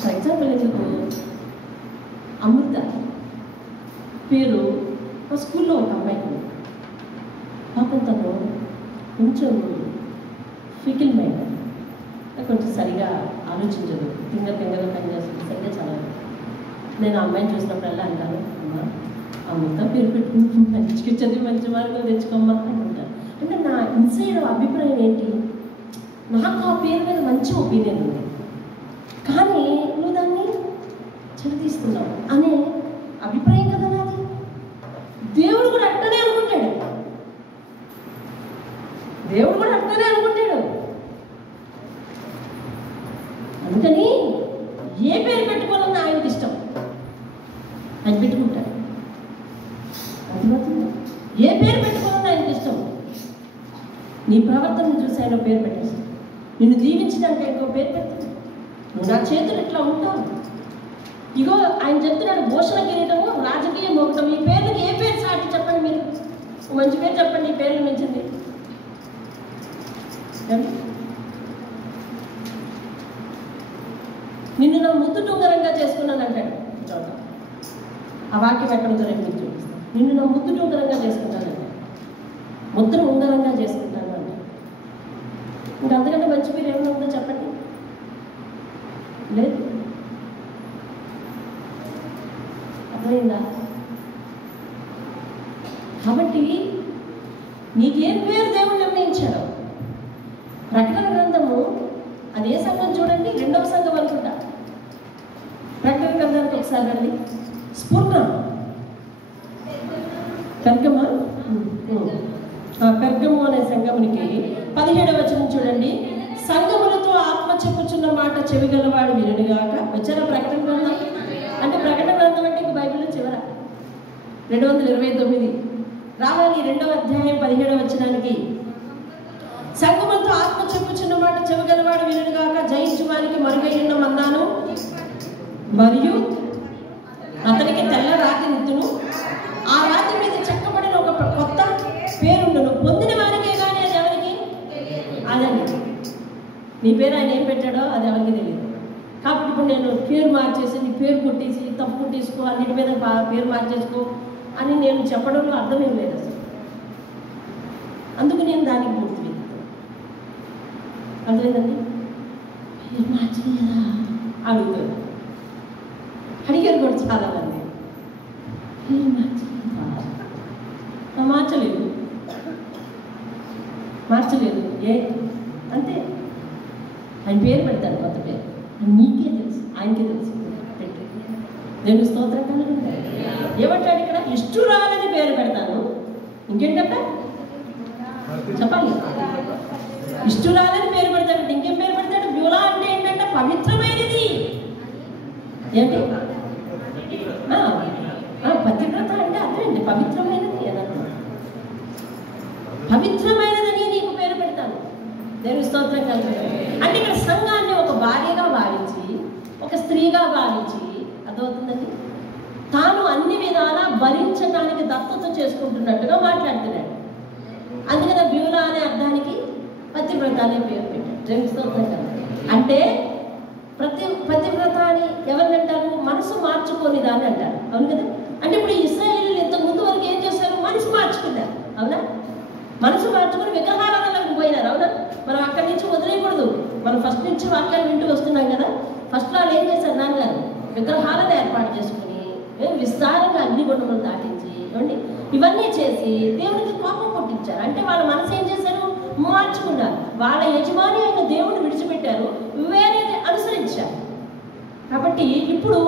ఫర్ ఎగ్జాంపుల్ ఎందుకు అమృత పేరు మా స్కూల్లో ఒక అమ్మాయికి పాపం తను కొంచెం ఫికిల్ మైండ్, కొంచెం సరిగా ఆలోచించదు, తింగరగా పనిచేస్తుంది, సరిగ్గా చదవదు. నేను ఆ అమ్మాయిని చూసినప్పుడల్లా అంటాను, అమ్మ అమృత పేరు పెట్టుకుని మంచిగా చదివి మంచి మార్కులు తెచ్చుకోమ్మా అనుకుంటాను. అంటే నా ఇన్సైడ్ అభిప్రాయం ఏంటి, నాకు ఆ పేరు మీద మంచి ఒపీనియన్ ఉంది, కానీ నువ్వు దాన్ని చెడతీస్తున్నావు అనే అభిప్రాయం కదా నాది. దేవుడు కూడా అట్టనే అనుకుంటాడు. దేవుడు కూడా అట్టనే అనుకుంటాడు. అందుకని ఏ పేరు పెట్టుకోవాలన్నా ఆయనకి ఇష్టం, ఆయన పెట్టుకుంటాడు. అర్థమవుతుంది? ఏ పేరు పెట్టుకోవాలన్నా ఆయనకి ఇష్టం. నీ ప్రవర్తనను చూసి ఆయన పేరు పెట్టేస్తాడు. నిన్ను దీవించడానికి ఇంకో పేరు పెడతాడు. నువ్వు నా చేతులు ఇట్లా ఉంటావు. ఇగో ఆయన చెప్తున్నాడు, భూషణ కిరీటము రాజకీయ మోగటం. ఈ పేర్లకి ఏ పేరు సాటి చెప్పండి మీరు? మంచి పేరు చెప్పండి ఈ పేర్లు మించింది. నిన్ను నా ముద్దు టుంగరంగా చేసుకున్నాను అంటాడు చోట. ఆ వాక్యం ఎక్కడుందో రేపు మీకు చూపిస్తాను. నిన్ను నా ముద్దు టుంగరంగా చేసుకుంటానంటే, ముద్ర ఉంగరంగా చేసుకుంటాను అంటే, ఇంకా అంతకంటే మంచి పేరు ఏమైనా ఉందో చెప్పండి? లేదు. అర్థమైందా? కాబట్టి నీకేం పేరు దేవుడు నిర్ణయించాడు. ప్రకటన గ్రంథము అది ఏ సంఘం చూడండి, 2వ సంఘం అనుకుంటా. ప్రకటన గ్రంథానికి ఒకసారి రండి. స్ఫుర్ణ పెర్గము అనే సంఘమునికి 17వ వచనం చూడండి. సంఘములతో ఆత్మ చెప్పుచున్న మాట చెవిగలవాడు వినుగాక. వచ్చారా ప్రకటన గ్రంథం? అంటే ప్రకటన గ్రంథం అంటే ఇంక బైబిల్లో చివర 229 రావాలి. 2వ అధ్యాయం 17వ వచనానికి, సంఘములతో ఆత్మ చెప్పుచున్న మాట చెవిగలవాడు వినుగాక, జయించు వారికి మరుగై ఉన్న మన్నాను మరియు నీ పేరు ఆయన ఏం పెట్టాడో అది ఎవరికి తెలియదు. కాబట్టి ఇప్పుడు నేను పేరు మార్చేసి నీ పేరు కొట్టేసి తప్పు కొట్టేసుకో, అన్నిటి మీద పేరు మార్చేసుకో అని నేను చెప్పడంలో అర్థమేం లేదు అసలు. అందుకు నేను దానికి పూర్తి అర్థమైందండి. పేరు మార్చలేదా అడుగుతాడు. అడిగారు కూడా చాలామంది, పేరు మార్చలేదు మార్చలేదు ఏ అంతే. ఆయన పేరు పెడతాడు, కొత్త పేరు నీకే తెలుసు, ఆయనకే తెలుసు పెట్టు. నేను స్తోత్రం కనుక ఏమంటాడు ఇక్కడ, ఇష్టురాలని పేరు పెడతాను. ఇంకేంటంట చెప్పాలి, ఇష్టురాలని పేరు పెడతాడు. ఇంకేం పేరు పెడతాడు? బ్యూలా అంటే ఏంటంటే పవిత్రమైనది. ఏంటి పతివ్రత అంటే అదేంటి, పవిత్రమైనది అని అర్థం. పవిత్రమైనదని నీకు పేరు పెడతాను. దేవుని స్తోత్రం కలుగు. అంటే ఇక్కడ సంఘాన్ని ఒక భార్యగా భావించి, ఒక స్త్రీగా భావించి, అర్థమవుతుందండి, తాను అన్ని విధాలా భరించడానికి దత్తత చేసుకుంటున్నట్టుగా మాట్లాడుతున్నాడు. అందుకని బ్యూలా అనే అర్థానికి పతివ్రత అనే పేరు పెట్టాడు. దేవుని స్తోత్రం కలుగు. అంటే పతివ్రత అని ఎవరిని అంటారు? మనసు మార్చుకొని దాన్ని అంటారు. అవును కదా. అంటే ఇప్పుడు ఇశ్రాయేలీయులు ఇంతకు ముందు వరకు ఏం చేశారు? మనసు మార్చుకున్నారు. అవునా? మనసు మార్చుకుని విగ్రహారాధనలకు పోయినారు. అవునా? మనం అక్కడి నుంచి వదిలేయకూడదు. మనం ఫస్ట్ నుంచి వాక్యాలు వింటూ వస్తున్నాం కదా. ఫస్ట్ వాళ్ళు ఏం చేశారు? నాన్నగారు విగ్రహాలను ఏర్పాటు చేసుకుని విస్తారంగా అగ్నిగుండములు దాటించి ఏమండి ఇవన్నీ చేసి దేవునికి కోపం పుట్టించారు. అంటే వాళ్ళ మనసు ఏం చేశారు? మార్చుకున్నారు. వాళ్ళ యజమాని అయిన దేవుడిని విడిచిపెట్టారు, వేరేది అనుసరించారు. కాబట్టి ఇప్పుడు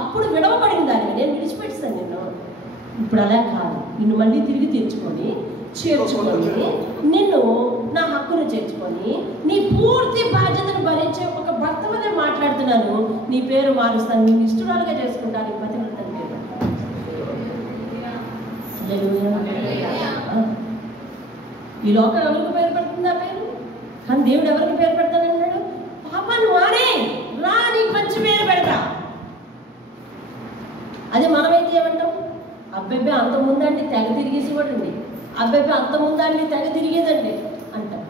అప్పుడు విడవబడిన దాన్ని నేను విడిచిపెట్టాను నిన్ను, ఇప్పుడు అలా కాదు, నిన్ను మళ్ళీ తిరిగి తెచ్చుకొని చేర్చుకొని నిన్ను నా హక్కును చేర్చుకొని నీ పూర్తి బాధ్యతను భరించే ఒక భర్త వలె మాట్లాడుతున్నాను. నీ పేరు మారుస్తాను, నీకు ఇష్టరాలుగా చేసుకుంటాను, నీ పతివ్రతని పేరు. ఈ లోకం ఎవరికి పేరు పెడుతుందా పేరు? కానీ దేవుడు ఎవరికి పేరు పెడతానన్నాడు? పాపాన్ని వాడే రా నీకు మంచి పేరు పెడతా. అదే మనమైతే ఏమంటాం? అబ్బాయి అంత ముందండి తెగ తిరిగేసేవాడండి, అబ్బాయి అంత ముందండి తెగ తిరిగేదండి అంటాం.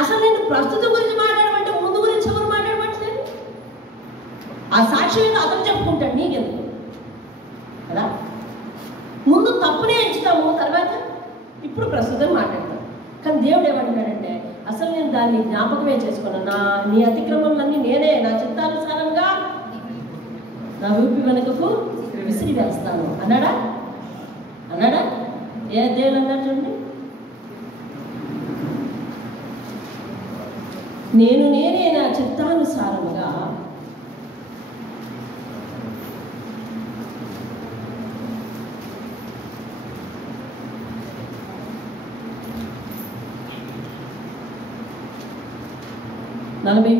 అసలు నేను ప్రస్తుతం గురించి మాట్లాడమంటే ముందు గురించి ఎవరు మాట్లాడమంటున్నాను? ఆ సాక్ష్యం అతను చెప్పుకుంటాడు, నీకెందుకు కదా. ముందు తప్పునే ఎంచుతాము, తర్వాత ఇప్పుడు ప్రస్తుతం మాట్లాడతాం. కానీ దేవుడు ఏమంటున్నాడంటే అసలు నేను దాన్ని జ్ఞాపకమే చేసుకున్నాను. నీ అతిక్రమణలన్నీ నేనే నా చిత్తానుసారంగా నా ఊపి వెనుకకు విసిరి వేస్తాను అన్నాడా? అన్నాడా? ఏ దేవుడు అన్నాడు చూడండి, నేనే నా చిత్తానుసారముగా నలభై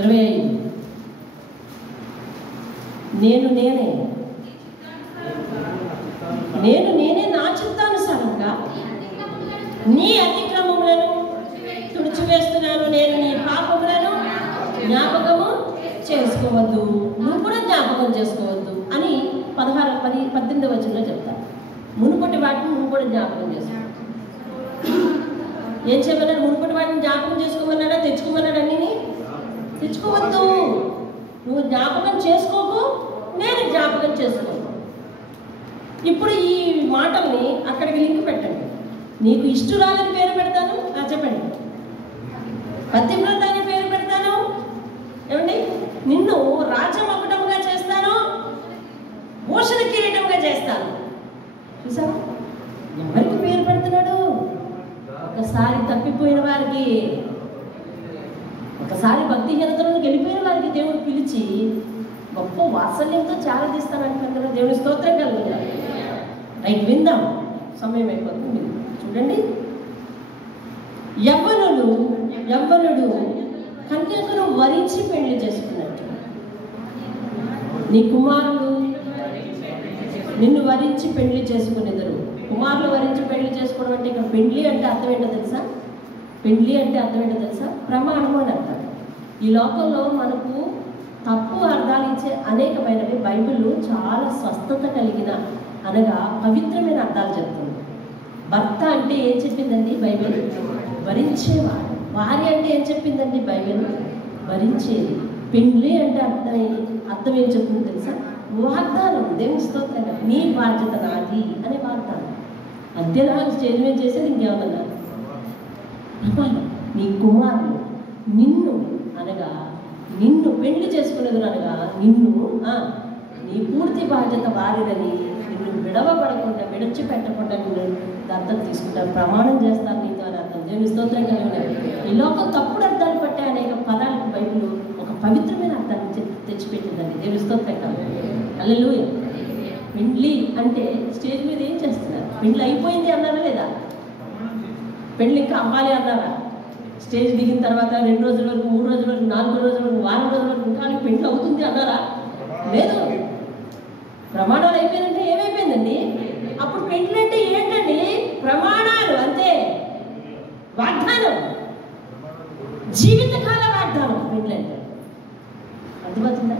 23:25 నేనే నా చిత్తానుసారంగా నీ అతిక్రమములను తుడిచివేస్తున్నాను, నేను నీ పాపములను జ్ఞాపకము చేసుకోవద్దు, నువ్వు కూడా జ్ఞాపకం చేసుకోవద్దు అని 18వ వచనంలో చెప్తారు. మునుపటి వాటిని నువ్వు కూడా జ్ఞాపకం చేసుకో. ఏం చేయమన్నాడు? మునుపటి వాటిని జ్ఞాపకం చేసుకోమన్నాడా? తెచ్చుకోమన్నాడు? అన్నీ తెచ్చుకోవద్దు, నువ్వు జ్ఞాపకం చేసుకోకు, నేను జ్ఞాపకం చేసుకోను. ఇప్పుడు ఈ మాటల్ని అక్కడికి లింక్ పెట్టండి. నీకు ఇష్టురాలని పేరు పెడతాను, చెప్పండి, పతివ్రత అని పేరు పెడతాను, ఏమండి నిన్ను రాజ్యమకుటముగా చేస్తాను, భూషణ కిరీటంగా చేస్తాను. చూసావా ఎవరికి పేరు పెడుతున్నాడు? ఒకసారి తప్పిపోయిన వారికి, ఒకసారి భక్తిహీనతలను గెలిపోయిన వారికి దేవుడు పిలిచి గొప్ప వాత్సల్యంతో చారదీస్తానంటారు కదా. దేవుని స్తోత్రం కలుగుతారు. రైట్, విందాం, సమయం అయిపోతుంది. చూడండి, యవ్వనుడు కన్యకను వరించి పెళ్లి చేసుకున్నట్టు నీ కుమారులు నిన్ను వరించి పెళ్లి చేసుకునేదరు. కుమారులు వరించి పెళ్లి చేసుకోవడం అంటే ఇక్కడ పెళ్లి అంటే అర్థం ఏంటో తెలుసా? పెళ్లి అంటే అర్థం ఏంటో తెలుసా? ప్రమాణము అని అర్థం. ఈ లోకంలో మనకు తప్పు అర్థాలు ఇచ్చే అనేకమైనవి బైబిల్ చాలా స్వస్థత కలిగిన అనగా పవిత్రమైన అర్థాలు చెప్తుంది. భర్త అంటే ఏం చెప్పిందండి బైబిల్? వరించేవాడు, భార్య అంటే ఏం చెప్పిందండి బైబిల్? భరించేది. పెళ్ళి అంటే అర్థం ఏం చెప్తుంది తెలుసా? వాగ్దానం. దేవుని స్తోత్రంగా నీ బాధ్యత నాది అనే వాగ్దానం. అంతేనా? స్టేజ్ మీద చేసేది ఇంకేమన్నా? నీ కుమారుడు నిన్ను అనగా నిన్ను పెళ్లి చేసుకునేది అనగా నిన్ను నీ పూర్తి బాధ్యత వారిదని నిన్ను విడవబడకుండా విడిచిపెట్టకుండా నిన్ను దత్తత తీసుకుంటాను, ప్రమాణం చేస్తాను నీతో అని అర్థం. దేవుని స్తోత్రం కలిగిన ఈ లోకం తప్పుడు అర్థాలు పట్టే అనేక పదాలకు బైబిల్ ఒక పవిత్రమైన అర్థాన్ని తెచ్చిపెట్టిందండి. దేవుని స్తోత్రం కలిగిన హల్లెలూయా. పెళ్లి అంటే స్టేజ్ మీద ఏం చేస్తున్నారు? పెళ్లి అయిపోయింది అన్నారా లేదా? పెళ్ళి ఇంకా అవ్వాలి అన్నారా? స్టేజ్ దిగిన తర్వాత 2 రోజుల వరకు, 3 రోజుల వరకు, 4 రోజుల వరకు, వారం రోజుల వరకు ఇంకా పెళ్లి అవుతుంది అన్నారా? లేదు. ప్రమాణాలు అయిపోయిందంటే ఏమైపోయిందండి? అప్పుడు పెళ్లి అంటే ఏంటండి? ప్రమాణాలు అంతే. వాగ్దానం, జీవితకాల వాగ్దానం పెళ్లి అంటే. అర్థమవుతుందా?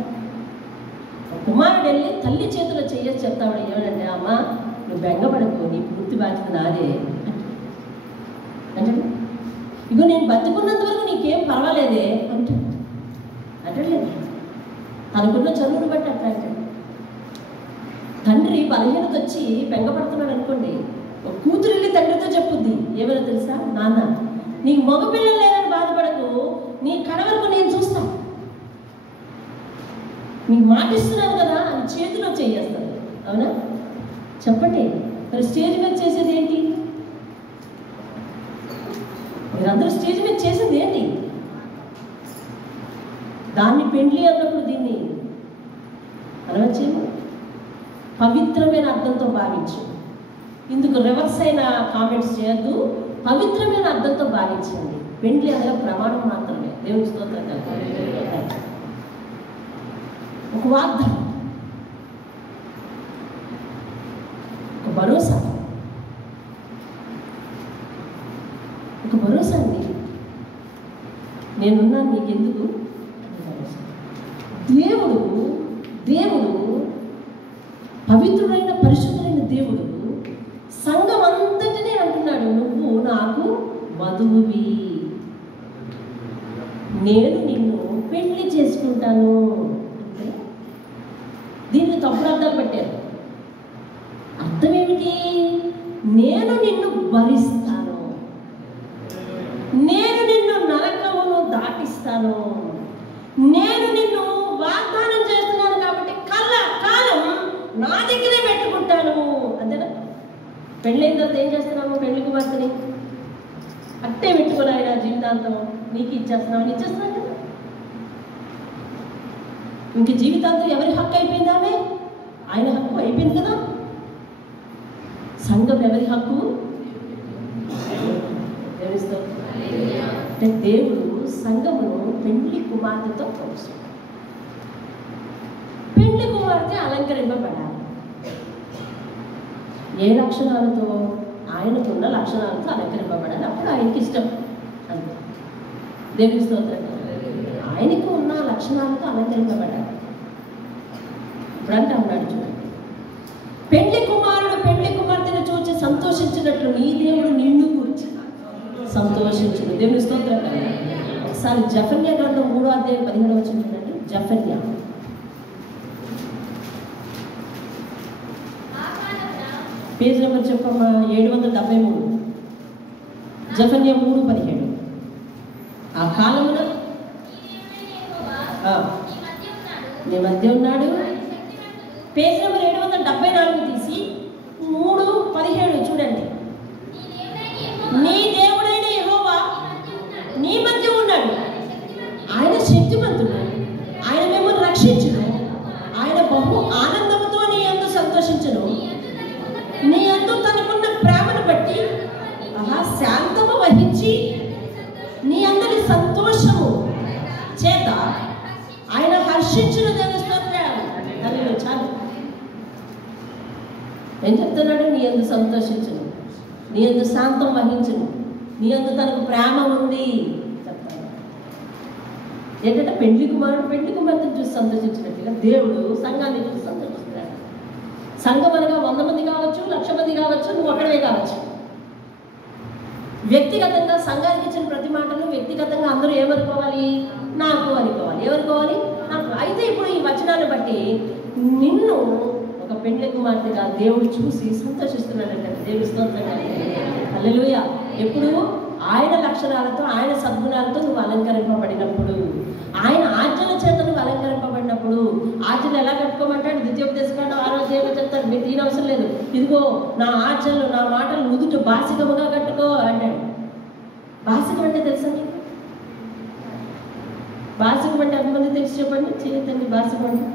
కుమారుడు వెళ్ళి తల్లి చేతిలో చెయ్యొచ్చు చెప్తాడు. ఏమనంటే అమ్మ నువ్వు బెంగపడకు, నీ పూర్తి బాధ్యత నాదే అంటే ఇగో నేను బతుకున్నంత వరకు నీకేం పర్వాలేదే అంటలేదు. తనకున్న చదువును బట్టి అట్లా అంటాడు. తండ్రి బలహీనత వచ్చి బెంగపడుతున్నాడు అనుకోండి, ఒక కూతురు వెళ్ళి తండ్రితో చెప్పుద్ది ఏమైనా తెలుసా? నాన్న నీకు మగపిల్లలు లేదని బాధపడకు, నీ కడ వరకు నేను చూస్తాను, నీకు మాటిస్తున్నాను కదా అని చేతిలో చేయేస్తాను. అవునా? చెప్పండి. మరి స్టేజ్ మీద చేసేది ఏంటి? మీరందరూ స్టేజ్ మీద చేసేది ఏంటి? దాన్ని పెండ్లి అన్నప్పుడు దీన్ని అనవచ్చేమో పవిత్రమైన అర్థంతో భావించు. ఇందుకు రివర్స్ అయిన కామెంట్స్ చేయొద్దు. పవిత్రమైన అర్థంతో భావించండి. పెండ్లి అనగా ప్రమాణం మాత్రమే. దేవుని స్తోత్రం. ఒక వాగ్దానం, ఒక భరోసా, ఒక భరోసా అండి. నేనున్నాను నీకెందుకు? దేవుడు దేవుడు పవిత్రుడైన పరిశుద్ధుడైన దేవుడు సంఘం అంతటినే అంటున్నాడు, నువ్వు నాకు వధువువి, నేను నిన్ను పెళ్లి చేసుకుంటాను. అంటే దీనికి తప్పుడు అర్థాలు పెట్టారు. అర్థం ఏమిటి? నేను నిన్ను భరిస్తాను, నేను నిన్ను నరకమును దాటిస్తాను, నేను నిన్ను వాగ్దానం చేస్తున్నాను కాబట్టి కాలం నా దగ్గరే పెట్టుకుంటాను. అంతేనా? పెళ్ళైన తర్వాత ఏం చేస్తున్నాము? పెళ్లి కుమార్తెని అట్టే పెట్టుకుని ఆయన జీవితాంతం నీకు ఇచ్చేస్తున్నాను కదా. ఇంక జీవితాంతం ఎవరి హక్కు అయిపోయింది? ఆమె ఆయన హక్కు అయిపోయింది కదా. సంఘం ఎవరి హక్కు? అంటే దేవుడు సంఘమును పెళ్లి కుమార్తెతో పోల్చాడు. పెళ్లి కుమార్తె అలంకరింపబడాలి. ఏ లక్షణాలతో? ఆయనకున్న లక్షణాలతో అలంకరింపబడాలి. అప్పుడు ఆయనకి ఇష్టం. అంతే. దేవుని స్తోత్రం. ఆయనకు ఉన్న లక్షణాలతో అలంకరింపబడాలి. ఇప్పుడు అంటే ఉన్నాడు చూడండి, పెళ్లి కుమారుడు పెళ్లి కుమార్తెను చూచి సంతోషించినట్లు నీ దేవుడు నిన్ను కూర్చి సంతోషించును. దేవుని స్తోత్రం. ఒకసారి జఫన్యా గ్రంథం 3వ అధ్యాయం 17వ వచనం చూడండి. జఫన్యా పేజ్ నెంబర్ చెప్పమ్మా. 773. జఫన్యా 3:17. ఆ కాలమున నీ మధ్య ఉన్నాడు. పేజ్ నెంబర్ 774 తీసి 3:17 చూడండి. నీ దేవుడైన యెహోవా నీ మధ్య ఉన్నాడు, ఆయన శక్తిమంతుడు, ఆయన మిమ్మల్ని రక్షించును, ఆయన బహు ఆనందంతో నీ యందు సంతోషించును, నీ యందు తనకున్న ప్రేమను బట్టి శాంతము వహించి నీ అందరి సంతోషము చేత ఆయన హర్షించును. తెలుస్తాను చాలు. ఏం చెప్తున్నాడు? నీ యందు సంతోషించును, నీ యందు శాంతం వహించును, నీ యందు తనకు ప్రేమ ఉంది చెప్తాను. ఏంటంటే పెళ్లి కుమారుడు పెళ్లి కుమార్తెను చూసి సంతోషించినట్టుగా దేవుడు సంఘాన్ని చూసి సంతోషిస్తున్నాడు. సంఘం అనగా 100 మంది కావచ్చు, 1,00,000 మంది కావచ్చు, నువ్వు ఒక్కడే కావచ్చు. వ్యక్తిగతంగా సంఘానికి ఇచ్చిన ప్రతి మాటను వ్యక్తిగతంగా అందరూ ఏమనుకోవాలి? నాకు అనుకోవాలి. ఏమనుకోవాలి? నాకు. అయితే ఇప్పుడు ఈ వచనాన్ని బట్టి నిన్ను ఒక పెండ్లి కుమార్తెగా దేవుడు చూసి సంతోషిస్తున్నాడంటే దేవుడి స్తోత్రం. హల్లెలూయా. ఎప్పుడు? ఆయన లక్షణాలతో, ఆయన సద్గుణాలతో నువ్వు అలంకరింపబడినప్పుడు, ఆయన ఆజ్ఞల చేత నువ్వు అలంకరింపబడినప్పుడు. ఆజ్ఞలు ఎలా కట్టుకోమంటాడు? ద్వితీయోపదేశకాండం 6వ అధ్యాయంలో చెప్తాడు. మీరు తీయని అవసరం లేదు. ఇదిగో నా ఆజ్ఞలు, నా మాటలు నుదుట బాసికముగా కట్టుకో అంటాడు. బాసికం అంటే తెలుసా మీకు? బాసికం అంటే ఎంతమంది తెలిసి చెప్పండి? చేయతండి. బాసికం అంటే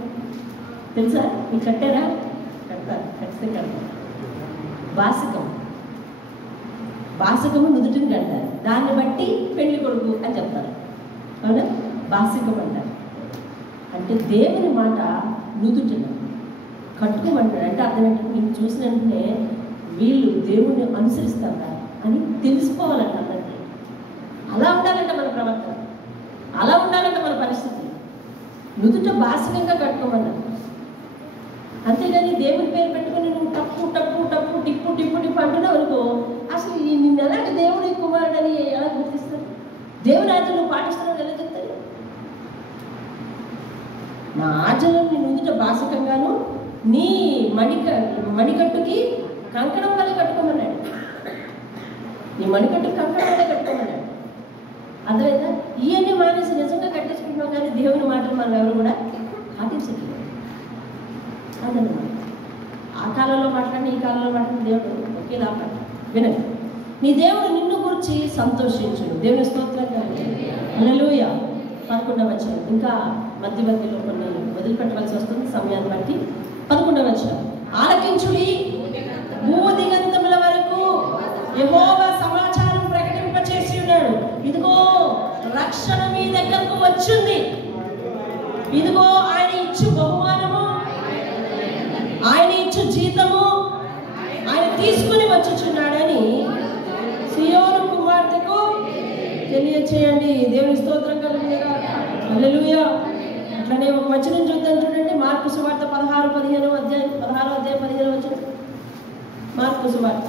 తెలుసా? మీకు కట్టారా? కడతారు, ఖచ్చితంగా కడతారు. బాసికము నుదుటిని కడతారు. దాన్ని బట్టి పెళ్లి కొడుకు అని చెప్తారు. అవునా? బాసికం అంటారు. అంటే దేవుని మాట నుదుటిన కట్టుకోమంటాడు. అంటే అర్థం ఏంటంటే నేను చూసిన వెంటనే వీళ్ళు దేవుణ్ణి అనుసరిస్తారా అని తెలుసుకోవాలంట అందరికీ. అలా ఉండాలంట మన ప్రవర్తన, అలా ఉండాలంట మన పరిస్థితి. నుదుట బాసికంగా కట్టుకోమన్నారు. అంతేగాని దేవుని పేరు పెట్టుకుని నువ్వు టప్పు టప్పు టప్పు టిప్పు టిప్పు టిప్పు అంటున్నావు అనుకో, అసలు నిన్ను ఎలాంటి దేవుడి కుమారుడని ఎలా గుర్తిస్తారు? దేవుని ఆజ్ఞలు నువ్వు పాటిస్తున్నావు ఎలా చెప్తారు? నా ఆజ్ఞలను నీ నుదుట బాసికంగాను నీ మణికట్టుకి కంకణం వల్ల కట్టుకోమన్నాడు. నీ మణికట్టుకి కంకణం వల్ల కట్టుకోమన్నాడు. అర్థమైందా? ఇవన్నీ మానేసి నిజంగా కట్టేసుకుంటున్నాం, కానీ దేవుని మాటలు మనం ఎవరు కూడా పాటించట్లేదు. అదన్నమాట. ఆ కాలంలో మాట్లాడిన ఈ కాలంలో మాట్లాడిన దేవుడు ఒకేలా మాట్లాడు. వినండి. నీ దేవుడు నిన్ను గురించి సంతోషించును. దేవుని స్తోత్రంగా. హల్లెలూయా. 11వ వచనం. ఇంకా మధ్యలో కొన్ని వదిలిపెట్టవలసి వస్తుంది సమయాన్ని బట్టి. 11వ వచనం. ఆలకించుడి, భూదిగంతముల వరకు యెహోవా సమాచారం ప్రకటింపచేసి ఉన్నాడు. ఇదిగో రక్షణ మీ దగ్గరకు వచ్చింది. ఇదిగో ఆయన ఇచ్చు బహుమానము, ఆయన ఇచ్చు జీతము ఆయన తీసుకుని వచ్చుచున్నాడని సియోను కుమార్తెకు తెలియచేయండి. దేవుని స్తోత్రం కలుగునుగా. హల్లెలూయా. అట్లనే ఒక వచనం చూద్దాం చూడండి. మార్కు సువార్త 16-15 అధ్యాయం 16వ అధ్యాయం 15వ వచనం. మార్కు సువార్త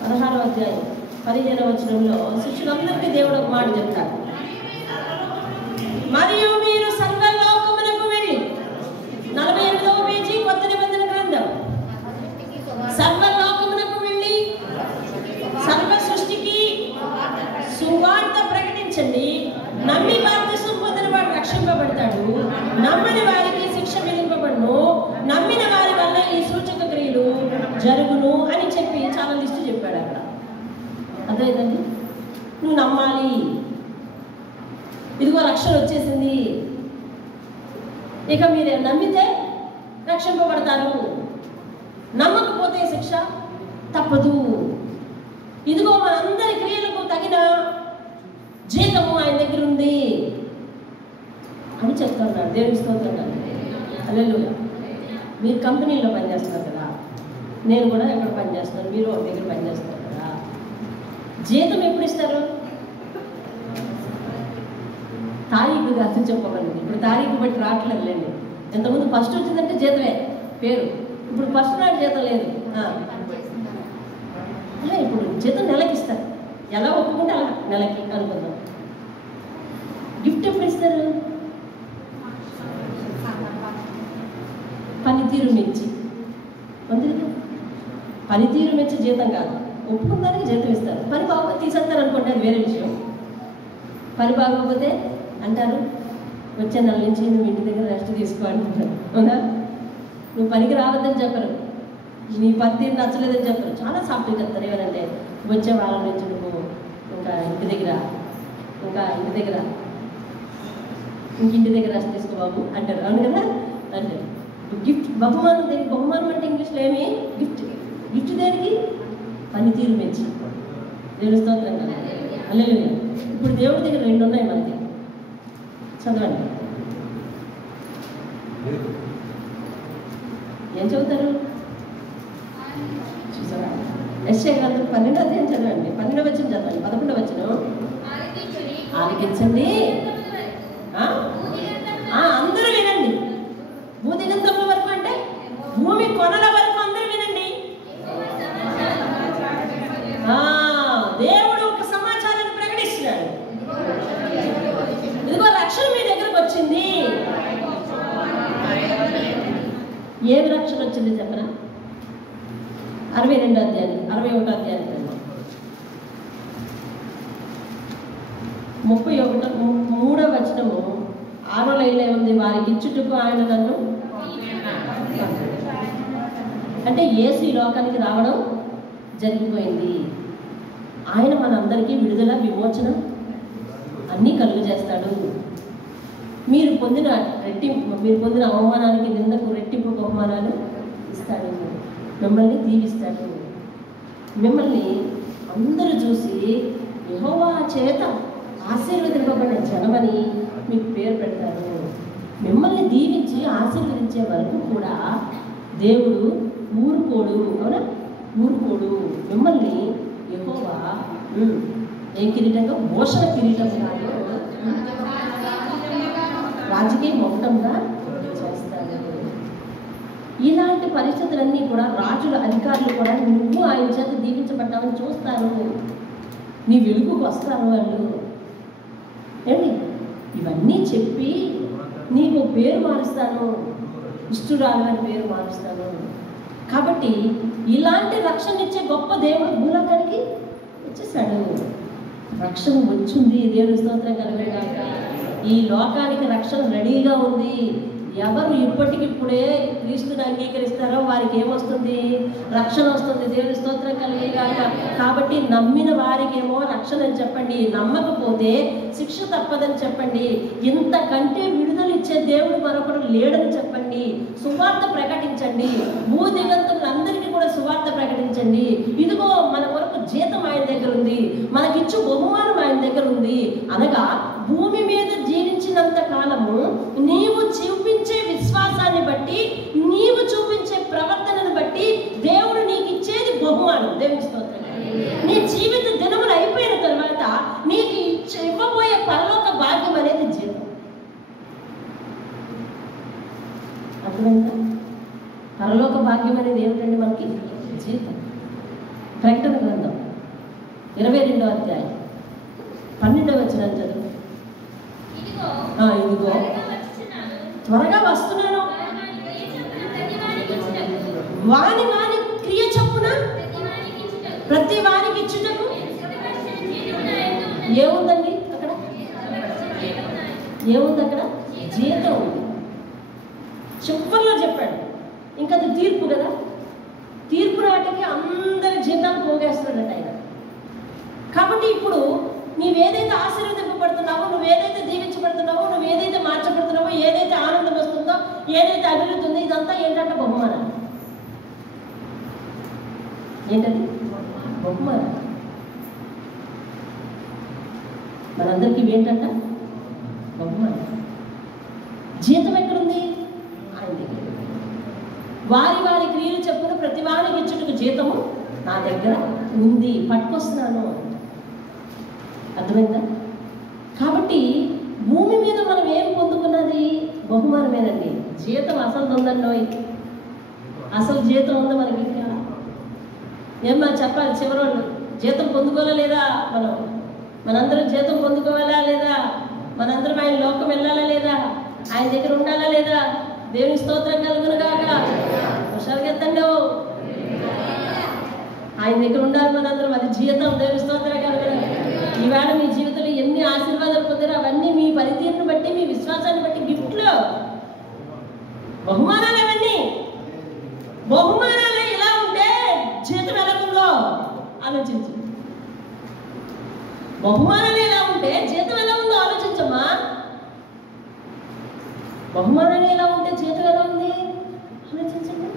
16వ అధ్యాయం 15వ వచనంలో శిష్యులందరికీ దేవుడు ఒక మాట చెప్తాడు. మరియు మీరు సర్వలోకమునకు వెళ్ళి 48వ పేజీ కొత్త నిబంధన గ్రంథం. సర్వలోకమునకు వెళ్ళి సర్వ సృష్టికి సువార్త ప్రకటించండి. నమ్మి బాప్తిసం పొందిన వాడు రక్షింపబడతాడు, నమ్మని వారికి శిక్ష విధింపబడును, నమ్మిన వారి వల్ల ఈ సూచక క్రియలు జరుగును అని చెప్పి చాలా లిస్టు చెప్పాడు అక్కడ. అదేంటండి? నువ్వు నమ్మాలి. ఇదిగో రక్షణ వచ్చేసింది. ఇక మీరు నమ్మితే రక్షింపబడతారు, నమ్మకపోతే శిక్ష తప్పదు. ఇదిగో మనందరి క్రియలకు తగిన జీతము ఆయన దగ్గర ఉంది అని చెప్తున్నాడు. దేవుని స్తోత్రం. హల్లెలూయా. మీరు కంపెనీలో పనిచేస్తున్నారు కదా, నేను కూడా ఎక్కడ పనిచేస్తున్నాను, మీరు ఒక దగ్గర పనిచేస్తున్నారు కదా. జీతం ఎప్పుడు ఇస్తారు? తారీఖు కాదు చెప్పగలండి. ఇప్పుడు తారీఖు బట్టి రావట్లేదులేండి. ఎంతమంది ఫస్ట్ వచ్చిందంటే జీతమే పేరు. ఇప్పుడు ఫస్ట్ నాడు జీతం లేదు. అలా ఇప్పుడు జీతం నెలకి ఇస్తారు. ఎలా ఒప్పుకుంటే అలా నెలకి అనుకుందాం. గిఫ్ట్ ఎప్పుడు ఇస్తారు? పనితీరు మెచ్చి. అంతే కదా. పనితీరు మెచ్చి జీతం కాదు, ఒప్పుకున్నానికి జీతం ఇస్తారు. పని బాగోపోతే తీసేస్తారు అనుకోండి, అది వేరే విషయం. పని బాగోకపోతే అంటారు వచ్చే నెల నుంచి నువ్వు ఇంటి దగ్గర రెస్ట్ తీసుకో అంటుంటారు. అవునా? నువ్వు పనికి రావద్దని చెప్పరు, నీ పనితీరు నచ్చలేదని చెప్పరు. చాలా సాఫ్ట్గా చెప్తారు. ఏమనంటే వచ్చే వారం నుంచి నువ్వు ఇంకా ఇంటి దగ్గర ఇంటి దగ్గర రెస్ట్ తీసుకో బాబు అంటారు. అవును కదా? అంటారు. గిఫ్ట్ బహుమానం దేనికి? బహుమానం అంటే ఇంగ్లీష్లో ఏమి? గిఫ్ట్. గిఫ్ట్ దేనికి? పనితీరు మెచ్చి. దేవుని స్తోత్రం కదా. హల్లెలూయా. ఇప్పుడు దేవుడి దగ్గర 2 ఉన్నాయి మనకి. చదవండి. ఏం చదువుతారు? చూసారా? యెషయా గ్రంథం 12వ అధ్యాయం చదవండి. 12వ వచనం చదవండి. 11వ వచనం. ఆలకించండి, అందరూ వినండి. భూదిగంతముల వరకు అంటే భూమి కొనల వరకు అందరూ వినండి. రక్షణ వచ్చింది చెప్పనా? 62 అధ్యాయం 61 అధ్యాయం 3వ వచనము 6వ లైన్లో ఏముంది? వారికి ఇచ్చుటకు ఆయన నన్ను, అంటే యేసు ఈ లోకానికి రావడం జరిగిపోయింది. ఆయన మనందరికీ విడుదల, విమోచన అన్నీ కలుగజేస్తాడు. మీరు పొందిన అవమానానికి, నిందకు రెట్టింపు బహుమానాలు ఇస్తాడు. మిమ్మల్ని దీవిస్తాడు. మిమ్మల్ని అందరూ చూసి యెహోవా చేత ఆశీర్వదింపబడిన జనమని మీకు పేరు పెడతారు. మిమ్మల్ని దీవించి ఆశీర్వదించే వరకు కూడా దేవుడు ఊరుకోడు. అవునా? ఊరుకోడు. మిమ్మల్ని యెహోవా ఏ కిరీటంగా, భూషణ కిరీటం కాదు, రాజకీయ మొత్తంగా చేస్తాడు. ఇలాంటి పరిస్థితులన్నీ కూడా రాజుల, అధికారులు కూడా నువ్వు ఆయన చేత దీవించబడ్డామని చూస్తారు. నీ వెలుగుకు వస్తారు వాళ్ళు. ఏమి ఇవన్నీ చెప్పి నీకు పేరు మారుస్తాను, ఇష్టురాలు అని పేరు మారుస్తాను. కాబట్టి ఇలాంటి రక్షణ ఇచ్చే గొప్ప దేవుడు భూలోకానికి వచ్చేసాడు. రక్షణ వచ్చింది. దేవుని స్తోత్రం కలుగుగాక. ఈ లోకానికి రక్షణ రెడీగా ఉంది. ఎవరు ఇప్పటికిప్పుడే క్రీస్తుని అంగీకరిస్తారో వారికి ఏమొస్తుంది? రక్షణ వస్తుంది. దేవుని స్తోత్రం కలుగుగాక. కాబట్టి నమ్మిన వారికేమో రక్షణ అని చెప్పండి, నమ్మకపోతే శిక్ష తప్పదని చెప్పండి. ఇంతకంటే విడుదల ఇచ్చే దేవుడు మరొకడు లేడని చెప్పండి. సువార్త ప్రకటించండి. భూదిగంతులందరికీ కూడా సువార్త ప్రకటించండి. ఇదిగో మన కొరకు జీతం ఆయన దగ్గర ఉంది, మనకిచ్చు బహుమానం ఆయన దగ్గర ఉంది. అనగా భూమి మీద జీవించినంత కాలము నీవు చూపించే విశ్వాసాన్ని బట్టి, నీవు చూపించే ప్రవర్తనను బట్టి దేవుడు నీకు ఇచ్చేది బహుమానం. దేవుని స్తోత్రం. నీ జీవిత దినములు అయిపోయిన తర్వాత నీకు ఇవ్వబోయే పరలోక భాగ్యం అనేది జీతం. అర్థమైందా? పరలోక భాగ్యం అనేది ఏమిటండి? మనకి జీతం. ప్రకటన గ్రంథం 22వ అధ్యాయం 12వ వచనం చదువు. ఇదిగో త్వరగా వస్తున్నాను, వాని వాని క్రియ చొప్పున ప్రతి వానికి ఇచ్చుటకు. ఏముందండి అక్కడ? ఏముంది అక్కడ? జీతం ఉంది. చివరిలో చెప్పాడు. ఇంకా అది తీర్పు కదా. తీర్పు నాటికి అందరి జీతాలు పోగేస్తున్నాడట ఆయన. కాబట్టి ఇప్పుడు నీవేదైతే ఆశీర్వదింపబడుతున్నావో, నువ్వేదైతే దీవించబడుతున్నావో, నువ్వేదైతే మార్చబడుతున్నావో, ఏదైతే ఆనందం వస్తుందో, ఏదైతే అభివృద్ధి ఉందో, ఇదంతా ఏంటంటే బహుమానం. ఏంటది? బహుమానం. మనందరికీ ఏంటంట? బహుమానం. జీతం ఎక్కడుంది? ఆయన దగ్గర. వారి వారి క్రియలు చెప్పున ప్రతి వారికి ఇచ్చుటకు జీతము నా దగ్గర ఉంది, పట్టుకొస్తున్నాను. అర్థమైందా? కాబట్టి భూమి మీద మనం ఏం పొందుకున్నది? బహుమానమేనండి. జీతం అసలు ఉందండి. అసలు జీతం ఉందా మనకి? ఇంకా ఏమన్నా చెప్పాలి చివరోళ్ళు? జీతం పొందుకోవాలా లేదా? మనందరం జీతం పొందుకోవాలా లేదా? మనందరం ఆయన లోకం వెళ్ళాలా లేదా? ఆయన దగ్గర ఉండాలా లేదా? దేవుని స్తోత్రం కలుగును గాక. హుషారుగా ఎత్తండి. ఆయన దగ్గర ఉండాలి మనందరం. అది జీతం. దేవుని స్తోత్రం కలుగును. ఈవేళ మీ జీవితంలో ఎన్ని ఆశీర్వాదాలు పొందారో అవన్నీ మీ పనితీరును బట్టి, మీ విశ్వాసాన్ని బట్టి గిఫ్ట్లు, బహుమానాలు. అవన్నీ బహుమానాలు. ఇలా ఉంటే జీతం ఎలాగుందో ఆలోచించు. బహుమానాలు ఎలా ఉంటే జీతం ఎలా ఉందో ఆలోచించమ్మా. బహుమానాలు ఎలా ఉంటే జీతం ఎలా ఉంది ఆలోచించండి.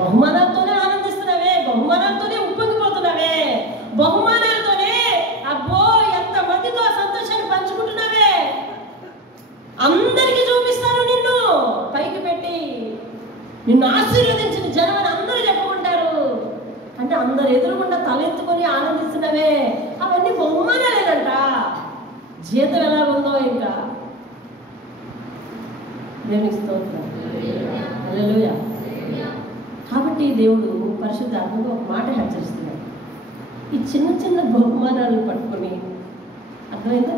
బహుమానాలతోనే ఆనందిస్తున్నావే, బహుమానాలతోనే ఉప్పొంగిపోతున్నావే, బహుమానాలతోనే అబ్బో ఎంత మందితో సంతోషాన్ని పంచుకుంటున్నావే. అందరికీ చూపిస్తాను నిన్ను పైకి పెట్టి, నిన్ను ఆశీర్వదించిన జనం అని అందరూ చెప్పుకుంటారు. అంటే అందరు ఎదురుగుండా తలెత్తుకొని ఆనందిస్తున్నవే, అవన్నీ బహుమానాలేనంట. జీతం ఎలా ఉందో ఇంకా. దేవునికి స్తోత్రం. హల్లెలూయా. కాబట్టి దేవుడు పరిశుద్ధాత్మగా ఒక మాట హెచ్చరిస్తున్నాడు. ఈ చిన్న చిన్న బహుమానాలను పట్టుకొని, అర్థమైందా?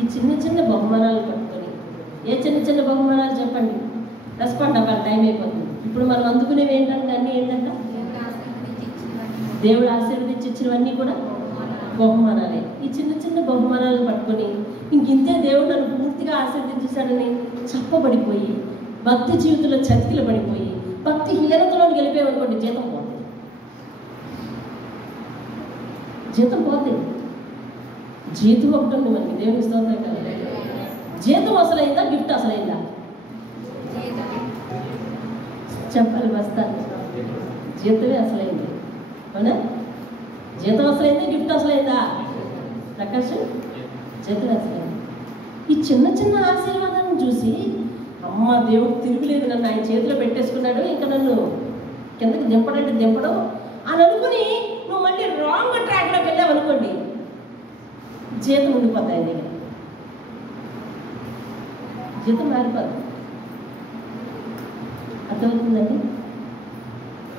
ఈ చిన్న చిన్న బహుమానాలు పట్టుకొని, ఏ చిన్న చిన్న బహుమానాలు చెప్పండి? రెస్పాండ్ అవ్వాలి, టైం అయిపోతుంది. ఇప్పుడు మనం అందుకునేవి ఏంటంటే అన్నీ ఏంటంటే దేవుడు ఆశీర్వదించి ఇచ్చినవన్నీ కూడా బహుమానాలే. ఈ చిన్న చిన్న బహుమానాలను పట్టుకొని ఇంతే దేవుడు నన్ను పూర్తిగా ఆశీర్వదించేశాడని చప్పబడిపోయి భక్తి జీవితంలో చతికిల పడిపోయి భక్తి హీనతలో గెలిపేమనుకోండి, జీతం పోతుంది. జీతం పోతుంది. జీతం ఒకటి ఉంది మనకి, దేవునికి స్తోత్రం కదా. జీతం అసలైందా, గిఫ్ట్ అసలైందా? చెప్పాలి వస్తాను. జీతమే అసలైంది, అవునా? జీతం అసలైందా, గిఫ్ట్ అసలైందా? ప్రకాష్, జీతం అసలైంది. ఈ చిన్న చిన్న ఆశీర్వాదాలను చూసి అమ్మ దేవుడు తిరుగులేదు, నన్ను ఆయన చేతిలో పెట్టేసుకున్నాడు, ఇంకా నన్ను కిందకి దింపడంటే దింపడం అని అనుకుని నువ్వు మళ్ళీ రాంగ్ ట్రాక్లోకి వెళ్ళావు అనుకోండి, జీతం ఉండిపోద్ది ఆయన దగ్గర, జీతం మారిపోద్ది. అర్థమవుతుందండి?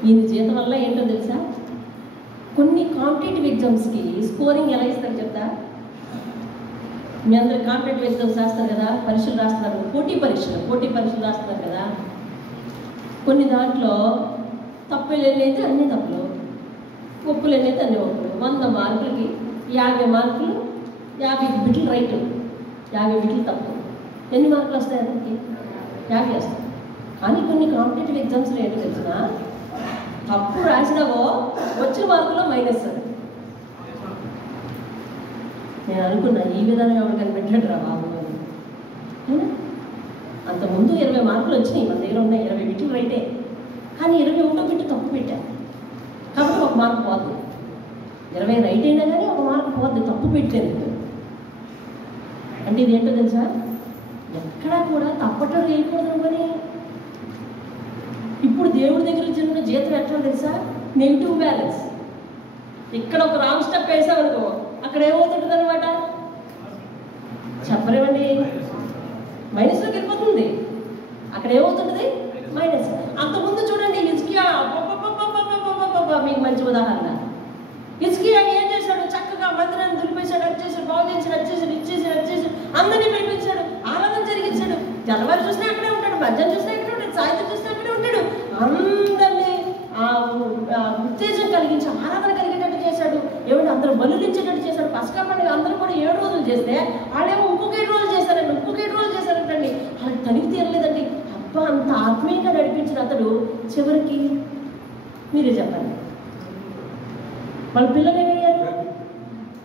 ఈయన జీతం వల్ల ఏంటో తెలుసా? కొన్ని కాంపిటేటివ్ ఎగ్జామ్స్కి స్కోరింగ్ ఎలా ఇస్తారు చెప్తా? మీ అందరు కాంపిటేటివ్ ఎగ్జామ్స్ రాస్తారు కదా, పరీక్షలు రాస్తున్నారు, పోటీ పరీక్షలు రాస్తున్నారు కదా. కొన్ని దాంట్లో తప్పులు ఎన్నైతే అన్ని తప్పులు, ఒప్పులు ఎన్నైతే అన్ని ఒప్పులు. 100 మార్కులకి 50 మార్కులు, 50 బిట్లు రైట్, 50 బిట్లు తప్పు. ఎన్ని మార్కులు వస్తాయి అతనికి? 50 వస్తాయి. కానీ కొన్ని కాంపిటేటివ్ ఎగ్జామ్స్లో ఏంటో తెలిసిన, తప్పు రాసినావో వచ్చిన మార్కుల్లో మైనస్. నేను అనుకున్నా ఈ విధానం ఎవరికైనా పెట్టాడు రా బాబు అని. అంతకుముందు 20 మార్కులు వచ్చినాయి, మన దగ్గర ఉన్న 20 బిట్లు రైటే, కానీ 21 బిట్టు తప్పు పెట్టాను కాబట్టి 1 మార్కు పోద్ది. 20 రైట్ అయినా కానీ 1 మార్కు పోద్ది, తప్పు పెట్టాను. అంటే ఇదేంటో తెలుసా? ఎక్కడా కూడా తప్పటం వేయకూడదు అనుకొని. ఇప్పుడు దేవుడి దగ్గర చిన్న జీతం ఎట్లా తెలుసా? Negative balance. ఇక్కడ ఒక రాంగ్ స్టెప్ వేసామనుకో, అక్కడ ఏమవుతుంటుంది అనమాట చెప్పలేమండి, మైనస్లోకి వెళ్ళిపోతుంది. అక్కడ ఏమవుతుంటుంది? మైనస్. అంతకుముందు చూడండి హిజ్కియా, మీకు మంచి ఉదాహరణ. హిజ్కియా ఏం చేశాడు? చక్కగా మందిరాన్ని దులిపేశాడు, అది చేశాడు, బాగు చేశాడు, అది చేశాడు, ఇది చేశాడు, అది చేశాడు, అందరినీ పిలిపించాడు, ఆరాధన జరిగించాడు. తెల్లవారు చూసినా అక్కడే ఉంటాడు, మధ్యాహ్నం చూసినా అక్కడే ఉంటాడు, సాయంత్రం చూసినా అక్కడే ఉంటాడు. అందరినీ ఉత్తేజం కలిగించి ఆరాధన కలిగేటట్టు చేశాడు. ఏమంటే అందరూ బలులించేటట్టు చేశాడు. పసకా పండుగ అందరూ కూడా 7 రోజులు చేస్తే వాళ్ళేమో ఇంకొక 7 రోజులు చేశారండి, ఇంకొక 7 రోజులు చేశారంటండి. వాళ్ళకి తనిఖీ తీరలేదండి. అబ్బా, అంత ఆత్మీయంగా నడిపించిన అతడు చివరికి మీరే చెప్పండి, వాళ్ళ పిల్లలు ఏమయ్యారు?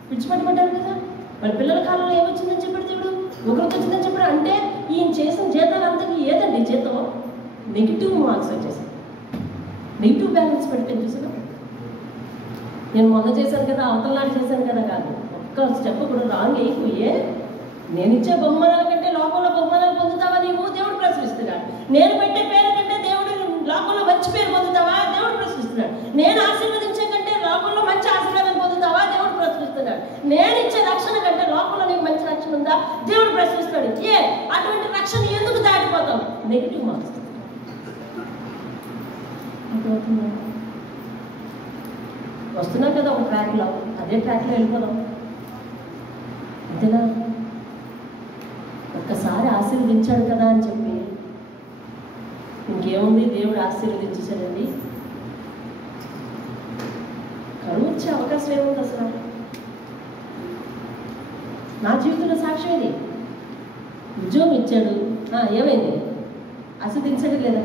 విడిచిపెట్టబడ్డారు కదా. వాళ్ళ పిల్లల కాలంలో ఏమొచ్చిందని చెప్పాడు దేవుడు? ఒకరికి వచ్చిందని చెప్పాడు. అంటే ఈయన చేసిన జీతాలు అంతకి ఏదండి జీతం? నెగిటివ్ మార్క్స్ వచ్చేసాయి, నెగిటివ్ బ్యాలెన్స్ పెడితే చూసాను. నేను మొన్న చేశాను కదా, అవతలనాడు చేశాను కదా కాదు, ఒక్క స్టెప్ కూడా రాంగ్ అయిపోయే నేను ఇచ్చే బహుమానాల కంటే లోకంలో బహుమానాలు పొందుతావా నీవు? దేవుడు ప్రశ్నిస్తున్నాడు. నేను పెట్టే పేరు కంటే దేవుడు లోకంలో మంచి పేరు పొందుతావా? దేవుడు ప్రశ్నిస్తున్నాడు. నేను ఆశీర్వదించే కంటే లోకంలో మంచి ఆశీర్వాదం పొందుతావా? దేవుడు ప్రశ్నిస్తున్నాడు. నేను ఇచ్చే రక్షణ కంటే లోకంలో నీకు మంచి రక్షణ ఉందా? దేవుడు ప్రశ్నిస్తాడు. అటువంటి రక్షణ ఎందుకు దాటిపోతాం? Negative marks. వస్తున్నాం కదా ఒక ట్రాక్లో, అదే ట్రాక్లో వెళ్ళిపోదాం, అంతేనా? ఒక్కసారి ఆశీర్వదించాడు కదా అని చెప్పి ఇంకేముంది, దేవుడు ఆశీర్వదించేశాడండి. కరువు వచ్చే అవకాశం ఏముంది అసలు? నా జీవితంలో సాక్ష్యం ఇది. ఉద్యోగం ఇచ్చాడు, ఏమైంది? ఆశీర్వదించాడు లేదా?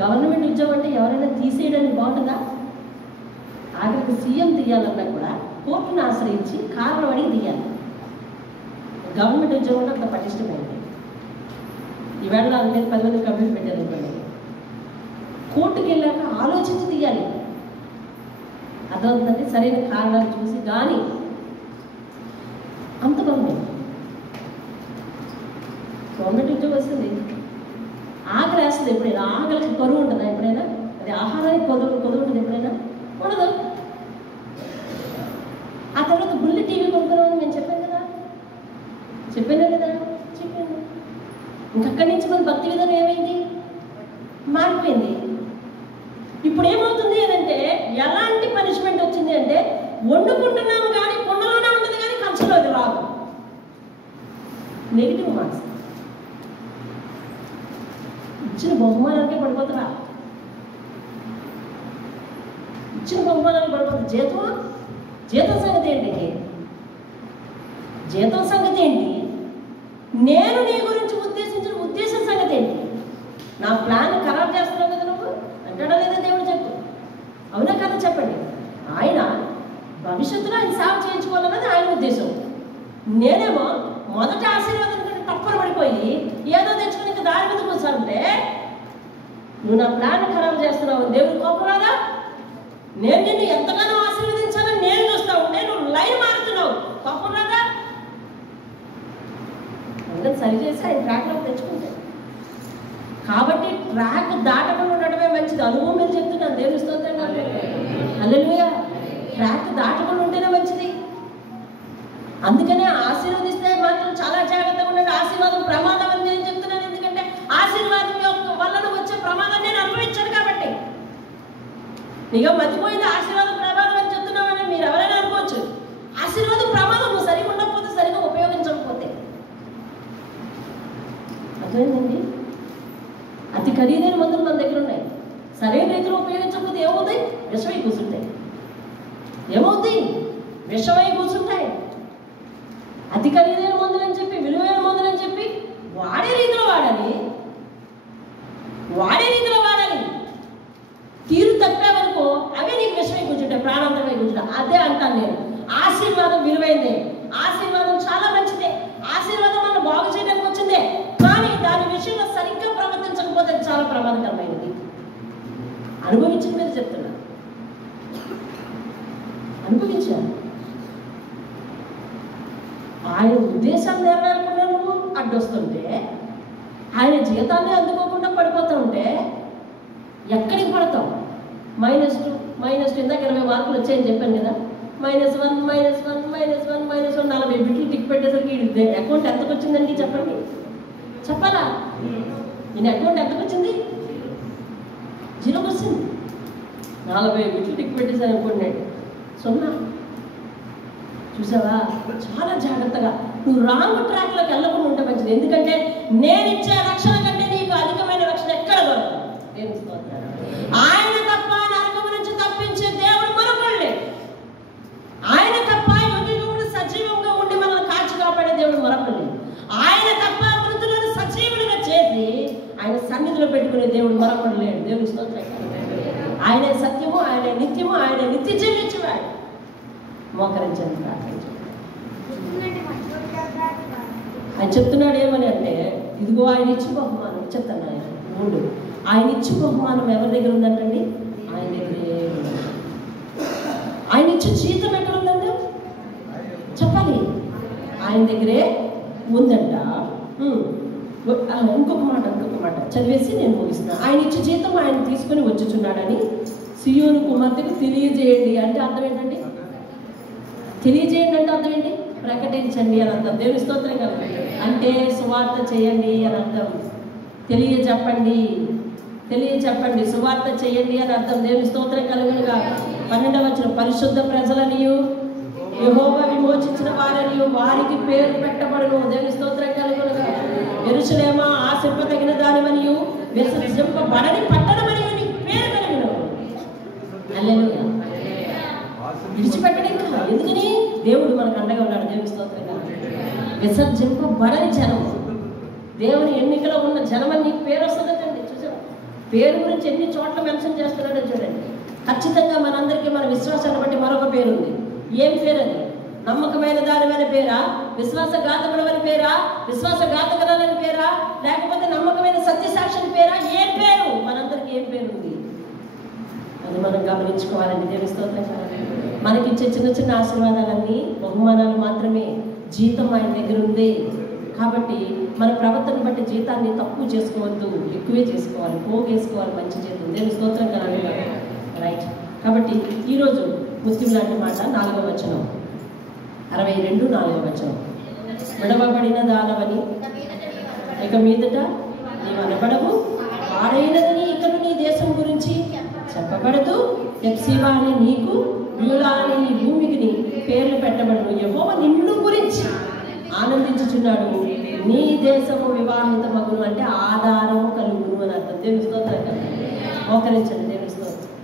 గవర్నమెంట్ ఉద్యోగం అంటే ఎవరైనా తీసేయడానికి బాగుంటుందా? ఆఖరికి సీఎం తీయాలన్నా కూడా కోర్టును ఆశ్రయించి కారణం అడిగి తీయాలి. గవర్నమెంట్ ఉద్యోగంలో అంత పటిష్టమైంది. ఈవేళ నేను 10 మంది కంప్లైంట్ పెట్టాను అనుకోండి, కోర్టుకి వెళ్ళాక ఆలోచించి తీయాలి. అర్థమవుతుందంటే సరైన కారణాలు చూసి. కానీ అంత గవర్నమెంట్ ఉద్యోగం వస్తుంది, ఆకలి వేస్తుంది ఎప్పుడైనా? ఆకలికి కరువు ఉంటుందా ఎప్పుడైనా? అది ఆహారానికి కొదువు ఉంటుంది ఎప్పుడైనా? ఉండదు. ఆ తర్వాత బుల్లి టీవీ కొనుక్కున్నామని నేను చెప్పాను కదా, చెప్పాను. ఇంకక్కడి నుంచి మన భక్తి విధానం ఏమైంది? మారిపోయింది. ఇప్పుడు ఏమవుతుంది అంటే, ఎలాంటి పనిష్మెంట్ వచ్చింది అంటే, వండుకుంటున్నాము కానీ కుండలోనే ఉంటుంది కానీ కంచంలోకి రాదు. Negative marks. ఇచ్చిన బహుమానానికే పడిపోతున్నా, ఇచ్చిన బహుమానానికి పడిపోతుంది. జీతం సంగతి ఏంటి? జీతం సంగతి ఏంటి? నేను నీ గురించి ఉద్దేశించిన ఉద్దేశం సంగతి ఏంటి? నా ప్లాన్ ఖరాబ్ చేస్తున్నావు కదా నువ్వు అంటాడా లేదా దేవుడు? చెప్పు, అవునా కదా చెప్పండి. ఆయన భవిష్యత్తులో ఆయన సేవ చేయించుకోవాలన్నది ఆయన ఉద్దేశం. నేనేమో మొదటి ఆశీర్వాదం కంటే తప్పన పడిపోయి ఏదో తెచ్చుకుని ఇంకా దాని మీద కూర్చోంటే నువ్వు నా ప్లాన్ ఖరాబ్ చేస్తున్నావు. దేవుడు కోపం రాదా? నేను నిన్ను ఎంతగానో ఆశీర్వదించాలని నేను చూస్తా ఉంటే నువ్వు లైన్ మారుతున్నావు, కోపం రాదా? అందరూ సరిచేసి ఆయన ట్రాక్లోకి తెచ్చుకుంటే, కాబట్టి ట్రాక్ దాటకుండా ఉండటమే మంచిది. అనుభవం మీద చెప్తున్నాను, దేవుని స్తోత్రం కాదు. హల్లెలూయా. ట్రాక్ దాటకుండా ఉంటేనే మంచిది. అందుకనే ఆశీర్వదిస్తే మాత్రం చాలా జాగ్రత్తగా ఉండండి. ఆశీర్వాదం ప్రమాదం అని నేను చెప్తున్నాను, ఎందుకంటే ఆశీర్వాదం వల్ల వచ్చే ప్రమాదం నేను అనుభవించాను కాబట్టి. నీగా మర్చిపోయింది ఆశీర్వాదం ప్రమాదం అని చెప్తున్నామని మీరు ఎవరైనా అనుకోవచ్చు. ఆశీర్వాదం ప్రమాదం నువ్వు సరిగా ఉండకపోతే, సరిగా ఉపయోగించకపోతే. అర్థమైందండి? అతి ఖరీదైన మందులు మన దగ్గర ఉన్నాయి. సరైన రీతిలో ఉపయోగించకపోతే ఏమవుతాయి? విషమై కూర్చుంటాయి. ఏమవుతాయి? విషమై కూర్చుంటాయి. అతి ఖరీదైన మందులు అని చెప్పి, విలువైన మందులు అని చెప్పి వాడే రీతిలో వాడాలి, వాడే రీతిలో వాడాలి. తీరు తప్పేవరకు అవే నీకు విషమై కూర్చుంటాయి, ప్రాణాంతమై కూర్చుంటాయి. అదే అంటాను నేను. ఆశీర్వాదం విలువైందే, ఆశీర్వాదం చాలా మంచిదే, ఆశీర్వాదం మనం బాగు చేయడానికి వచ్చిందే. కానీ దాని విషయంలో సరిగ్గా ప్రవర్తించకపోతే చాలా ప్రమాదకరమైనది. అనుభవించిన మీద చెప్తున్నా, అనుభవించాను. ఆయన ఉద్దేశాలు నెరవేరకుండా నువ్వు అడ్డొస్తుంటే, ఆయన జీతాన్ని అందుకోకుండా పడిపోతూ ఉంటే ఎక్కడికి పడతావు? -2 ఇందాక 20 మార్కులు వచ్చాయని చెప్పాను కదా. -1 40 బిట్లు టిక్ పెట్టేసరికి అకౌంట్ ఎంతకు వచ్చిందండి చెప్పండి, చెప్పాలా? నేను అకౌంట్ ఎంతకు వచ్చింది? 0 వచ్చింది. 40 బిట్లు టిక్ పెట్టేసాను అనుకున్నాడు, 0. చూసావా? చాలా జాగ్రత్తగా నువ్వు రాంగ్ ట్రాక్లోకి వెళ్ళకుండా ఉంటే మంచిది. ఎందుకంటే నేను ఇచ్చే రక్షణ కంటే నీకు అధికమైన రక్షణ ఎక్కడ దొరకదు. ఆయన తప్ప నరకము నుంచి తప్పించే దేవుడు మరొకడు లేడు. ఆయన తప్ప యుగయుగములు సజీవంగా ఉండి మనల్ని కాచి కాపాడే దేవుడు మరొకడు లేడు. ఆయన తప్ప మృతులను సజీవులుగా చేసి ఆయన సన్నిధిలో పెట్టుకునే దేవుడు మరొకడు లేడు. దేవుడు స్తోత్రం. ఆయనే సత్యము, ఆయనే నిత్యము, ఆయన నిత్య జీవించేవాడు. మోకరించండి, ప్రార్థించండి. ఆయన చెప్తున్నాడు ఏమని అంటే, ఇదిగో ఆయన ఇచ్చి బహుమానం చెప్తాను. ఆయన మూడు, ఆయన ఇచ్చి బహుమానం ఎవరి దగ్గర ఉందంటండి? ఆయన దగ్గరే ఉందండి. ఆయన ఇచ్చి జీతం ఎక్కడ ఉందంట చెప్పాలి? ఆయన దగ్గరే ఉందంట. ఇంకొక మాట చదివేసి నేను ముగిస్తున్నాను. ఆయన ఇచ్చి జీతం ఆయన తీసుకుని వచ్చుచున్నాడని సియోను కుమార్తెకు తెలియజేయండి అంటే అర్థం ఏంటండి? తెలియజేయండి అంటే అర్థం ఏంటి? ప్రకటించండి అని అర్థం. దేవుని స్తోత్రం కదా. అంటే సువార్త చేయండి అని అర్థం. తెలియచెప్పండి, సువార్త చేయండి అని అర్థం. దేవుని స్తోత్రం కలుగునుగా. 12వ వచనం, పరిశుద్ధ ప్రజలనియు యెహోవా విమోచించిన వారనియు వారికి పేరు పెట్టబడును. దేవుని స్తోత్రం కలుగునుగా. యెరూషలేమా ఆశింపదగిన దానివనియు విసర్జింపబడని పట్టణమనియు నీకు పేరు కలుగును. హల్లెలూయా. విడిచిపెట్టడం కాదు. ఎందుకని? దేవుడు మనకు అండగా ఉన్నాడు. దేవుని స్తోత్రం కాదు. విసర్జింపబడని జనం, దేవుని ఎన్నికలో ఉన్న జనం అని నీకు పేరు వస్తుందండి. చూసారా? పేరు గురించి ఎన్ని చోట్ల మెన్షన్ చేస్తున్నాడో చూడండి. ఖచ్చితంగా మనందరికీ మన విశ్వాసాన్ని బట్టి మరొక పేరు ఉంది. ఏం పేరు అది? నమ్మకమైన దానివైన పేరా? విశ్వాసఘాతకుడమని పేరా? విశ్వాసఘాతకురాలని పేరా? లేకపోతే నమ్మకమైన సత్యసాక్షిని పేరా? ఏం పేరు? మనందరికీ ఏం పేరు ఉంది? అది మనం గమనించుకోవాలండి. దేవుని స్తోత్రం. మనకిచ్చే చిన్న చిన్న ఆశీర్వాదాలన్నీ బహుమానాలు మాత్రమే. జీతం ఆయన దగ్గర ఉంది. కాబట్టి మన ప్రవర్తన బట్టి జీతాన్ని తక్కువ చేసుకోవద్దు, ఎక్కువే చేసుకోవాలి, పోగేసుకోవాలి మంచి జీతం. దేవుని స్తోత్రం కలండి. రైట్. కాబట్టి ఈరోజు ముస్లిం లాంటి మాట 4వ వచనం, 62 4వ వచనం. విడవబడిన దానవని ఇక మీదట నీవు అనబడవు, పాడైనదని ఇకను నీ దేశం గురించి చెప్పబడదు. ఎప్సిబా అని నీకు, యూలా అని నీ భూమికి నీ పేర్లు పెట్టబడను. యెహోవా నిన్ను గురించి ఆనందించుచున్నాడు. నీ దేశము వివాహిత మగును అంటే ఆధారము కలుగును అని అర్థం. దేవుని స్తోత్రం కదా. మోకరించండి. దేవుని స్తోత్రం.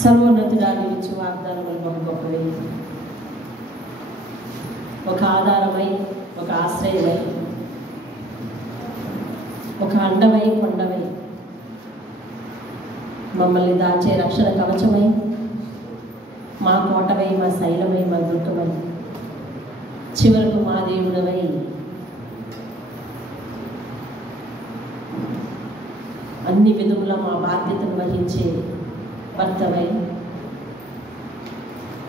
సర్వోన్నతుడాన్ని ఇచ్చు వాగ్దానములు బహు గొప్పవి. ఒక ఆధారమై, ఒక ఆశ్రయమై, ఒక అండమై, కొండమై, మమ్మల్ని దాచే రక్షణ కవచమై, మా కోటమై, మా శైలమై, మా దుర్గమై, చివరకు మా దేవుడవై, అన్ని విధముల మా బాధ్యతను వహించే భర్తవై,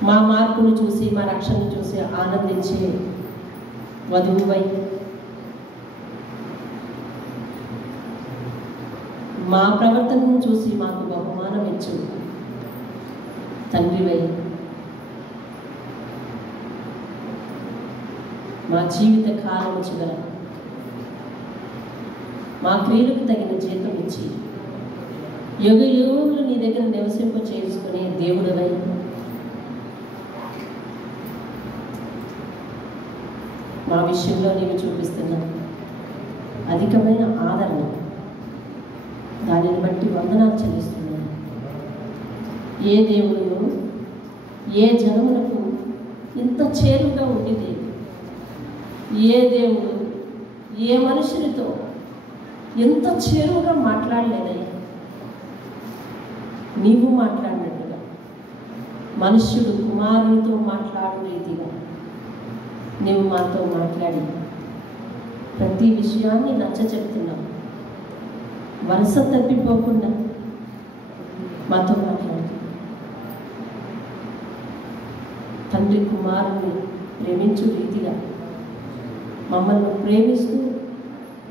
మా మార్పును చూసి, మా రక్షణను చూసి ఆనందించే వధువువై, మా ప్రవర్తనను చూసి మాకు బహుమానం ఇచ్చు తండ్రివై, మా జీవిత కాలం చివర మా క్రియలకు తగిన జీతం ఇచ్చి యుగ యుగములు నీ దగ్గర నివసింప చేసుకునే దేవుడవై, మా విషయంలో నీవు చూపిస్తున్నా అధికమైన ఆదరణ, దానిని బట్టి వందనాలు చెల్లిస్తున్నాను. ఏ దేవుడును ఏ జనములకు ఇంత చేరుగా ఉండేది, ఏ దేవుడు ఏ మనుషునితో ఎంత చేరువుగా మాట్లాడలేదయ్యా. నీవు మాట్లాడినట్టుగా మనుష్యుడు కుమారునితో మాట్లాడు రీతిగా నీవు మాతో మాట్లాడి ప్రతి విషయాన్ని నచ్చ చెప్తున్నావు. వరుస తప్పిపోకుండా మాతో మాట్లాడుతున్నావు. తండ్రి కుమారుని ప్రేమించు రీతిగా మమ్మల్ని ప్రేమిస్తూ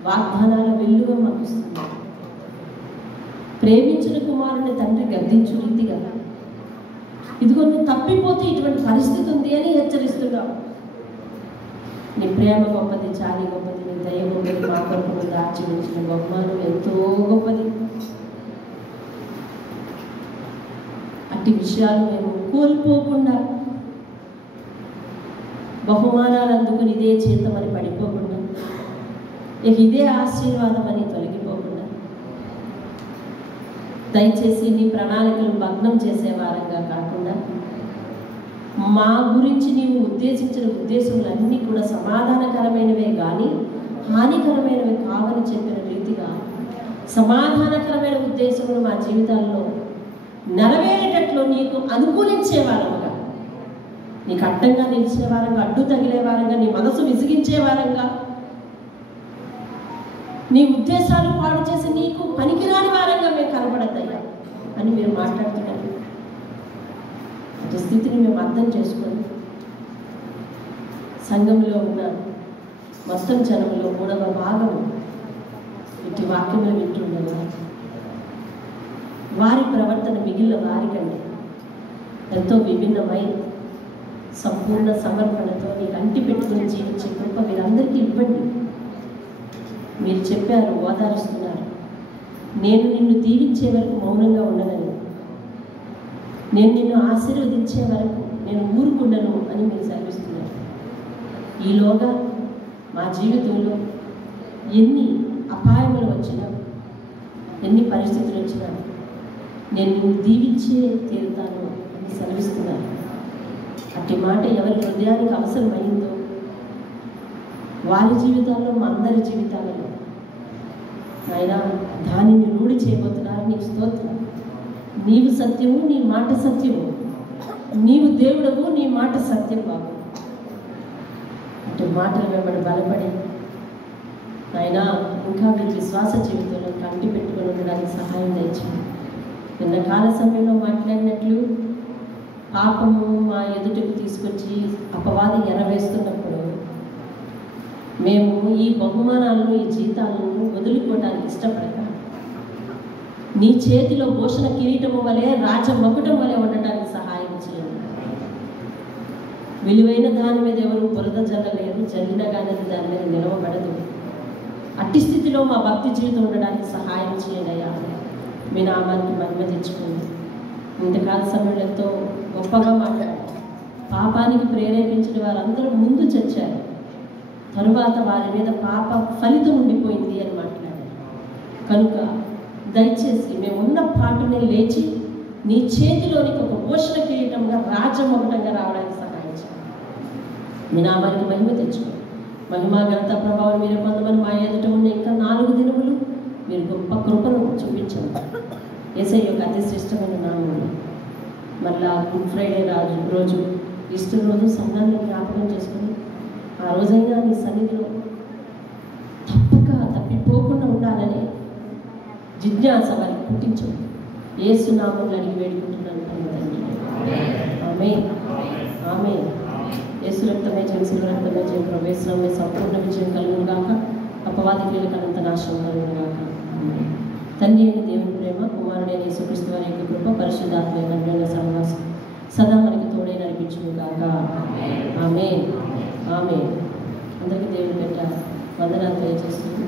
వాగ్దానాల వెలుగుగా మాకు ఇస్తున్నావు. ప్రేమించిన కుమారుని తండ్రి గద్దించు రీతిగా ఇదిగో నువ్వు తప్పిపోతే ఇటువంటి పరిస్థితి ఉంది అని హెచ్చరిస్తున్నావు. నీ ప్రేమ గొప్పది, చాలి గొప్పది, నీ దయ గొప్పది, మా కొరకు దాచి ఉంచిన బహుమానం ఎంతో గొప్పది. అట్టి విషయాలు మేము కోల్పోకుండా, బహుమానాలు అందుకుని ఇదే చేతమని పడిపోకుండా, ఇదే ఆశీర్వాదం అని తొలగిపోకుండా, దయచేసి నీ ప్రణాళికలు భగ్నం చేసే వారంగా కాకుండా, మా గురించి నీవు ఉద్దేశించిన ఉద్దేశములన్నీ కూడా సమాధానకరమైనవే కానీ హానికరమైనవి కావని చెప్పిన రీతిగా సమాధానకరమైన ఉద్దేశములు మా జీవితాల్లో నెరవేరేటట్లు నీకు అనుకూలించే వారంగా, నీకు అడ్డంగా నిలిచే వారంగా, అడ్డు తగిలే వారంగా, నీ మనసు విసిగించే వారంగా, నీ ఉద్దేశాలు పాడు చేసి నీకు పనికిరాని వారంగా మేము కనబడద్దయ్యా అని మీరు మాట్లాడుతున్నారు. అటు స్థితిని మేము అర్థం చేసుకొని సంఘంలో ఉన్న మొత్తం జనంలో 3వ భాగము ఇటు వాక్యంలో వింటుండగా వారి ప్రవర్తన మిగిలిన వారికంటే ఎంతో విభిన్నమై సంపూర్ణ సమర్పణతో నీకు అంటి పెట్టుకుని జీవించే కృప వీరందరికీ ఇవ్వండి. మీరు చెప్పారు, ఓదారుస్తున్నారు, నేను నిన్ను దీవించే వరకు మౌనంగా ఉండనని, నేను నిన్ను ఆశీర్వదించే వరకు నేను ఊరుకుండను అని మీరు సెలవిస్తున్నారు. ఈలోగా మా జీవితంలో ఎన్ని అపాయములు వచ్చినా, ఎన్ని పరిస్థితులు వచ్చినా నేను నిన్ను దీవించే తీరుతాను అని సెలవిస్తున్నారు. అట్టి మాట ఎవరి హృదయానికి అవసరమైందో వారి జీవితాల్లో, మా అందరి జీవితాలలో ఆయన దానిని రూఢి చేయబోతున్నారు. నీకు స్తోత్రం. నీవు సత్యము, నీ మాట సత్యము, నీవు దేవుడవు, నీ మాట సత్యం బాబు. అటు మాటలు వెంబడి బలపడి ఆయన ఇంకా మీరు విశ్వాస జీవితంలో కంటి పెట్టుకొని ఉండడానికి సహాయం దయచేయండి. నిన్న కాల సమయంలో మాట్లాడినట్లు పాపము మా ఎదుటకు తీసుకొచ్చి అపవాది ఎరవేస్తున్నప్పుడు మేము ఈ బహుమానాలను, ఈ జీతాలను వదులుకోవడానికి ఇష్టపడక నీ చేతిలో భూషణ కిరీటము వలె, రాజ మకుటం వలె ఉండటానికి సహాయం చేయండి. విలువైన దాని మీద ఎవరు బురద జల్లలేరు, జల్లినా కానీ దాని మీద నిలవబడదు. అట్టి స్థితిలో మా భక్తి జీవితం ఉండడానికి సహాయం చేయండి అయ్యా. మీ నామానికి మహిమ తెచ్చుకోండి. ఇంతకాల సమయంలో ఎంతో గొప్పగా మాట్లాడారు, పాపానికి ప్రేరేపించిన వారందరూ ముందు చచ్చారు, తరువాత వారి మీద పాప ఫలితం ఉండిపోయింది అని మాట్లాడారు. కనుక దయచేసి మేమున్న పాటునే లేచి నీ చేతిలోనికి ఒక భూషణ కిరీటంగా రాజమొగటంగా రావడానికి సహాయం చేయండి. మీ నామానికి మహిమ తెచ్చుకో. మహిమా ఘనత ప్రభావం మీరు పొందమని మా ఎదుట ఉన్న ఇంకా 4 దినములు మీరు గొప్ప కృపను చూపించండి. యేసయ్య యొక్క అతి శ్రేష్టమైన నామములు మళ్ళా గుడ్ ఫ్రైడే రోజు ఈస్టర్ రోజు సంఘాన్ని జ్ఞాపకం చేసుకుని ఆ రోజైనా నీ సన్నిధిలో తప్పక తప్పిపోకుండా ఉండాలని జిజ్ఞాస వారికి పుట్టించండి. యేసు నామములో అడిగి వేడుకుంటున్నాను తండ్రి. ఆమేన్. ఆమేన్. యేసు రక్తమే జయశిల రక్తమే జయ ప్రవేశమే సంపూర్ణ విజయం కలుగును గాక. అపవాది క్రియలకు అనంత నాశనం కలుగును గాక. తండ్రి అయిన దేవుని ప్రేమ, కుమారుడైన యేసుక్రీస్తు వారి యొక్క కృప, పరిశుద్ధాత్మ యొక్క అన్యోన్య సహవాసం సదా మనకి తోడై నడిపించును గాక. ఆమేన్. ఆమేన్. అందరికీ దేవుని పెట్ట వందనాలు తెలియజేస్తుంది.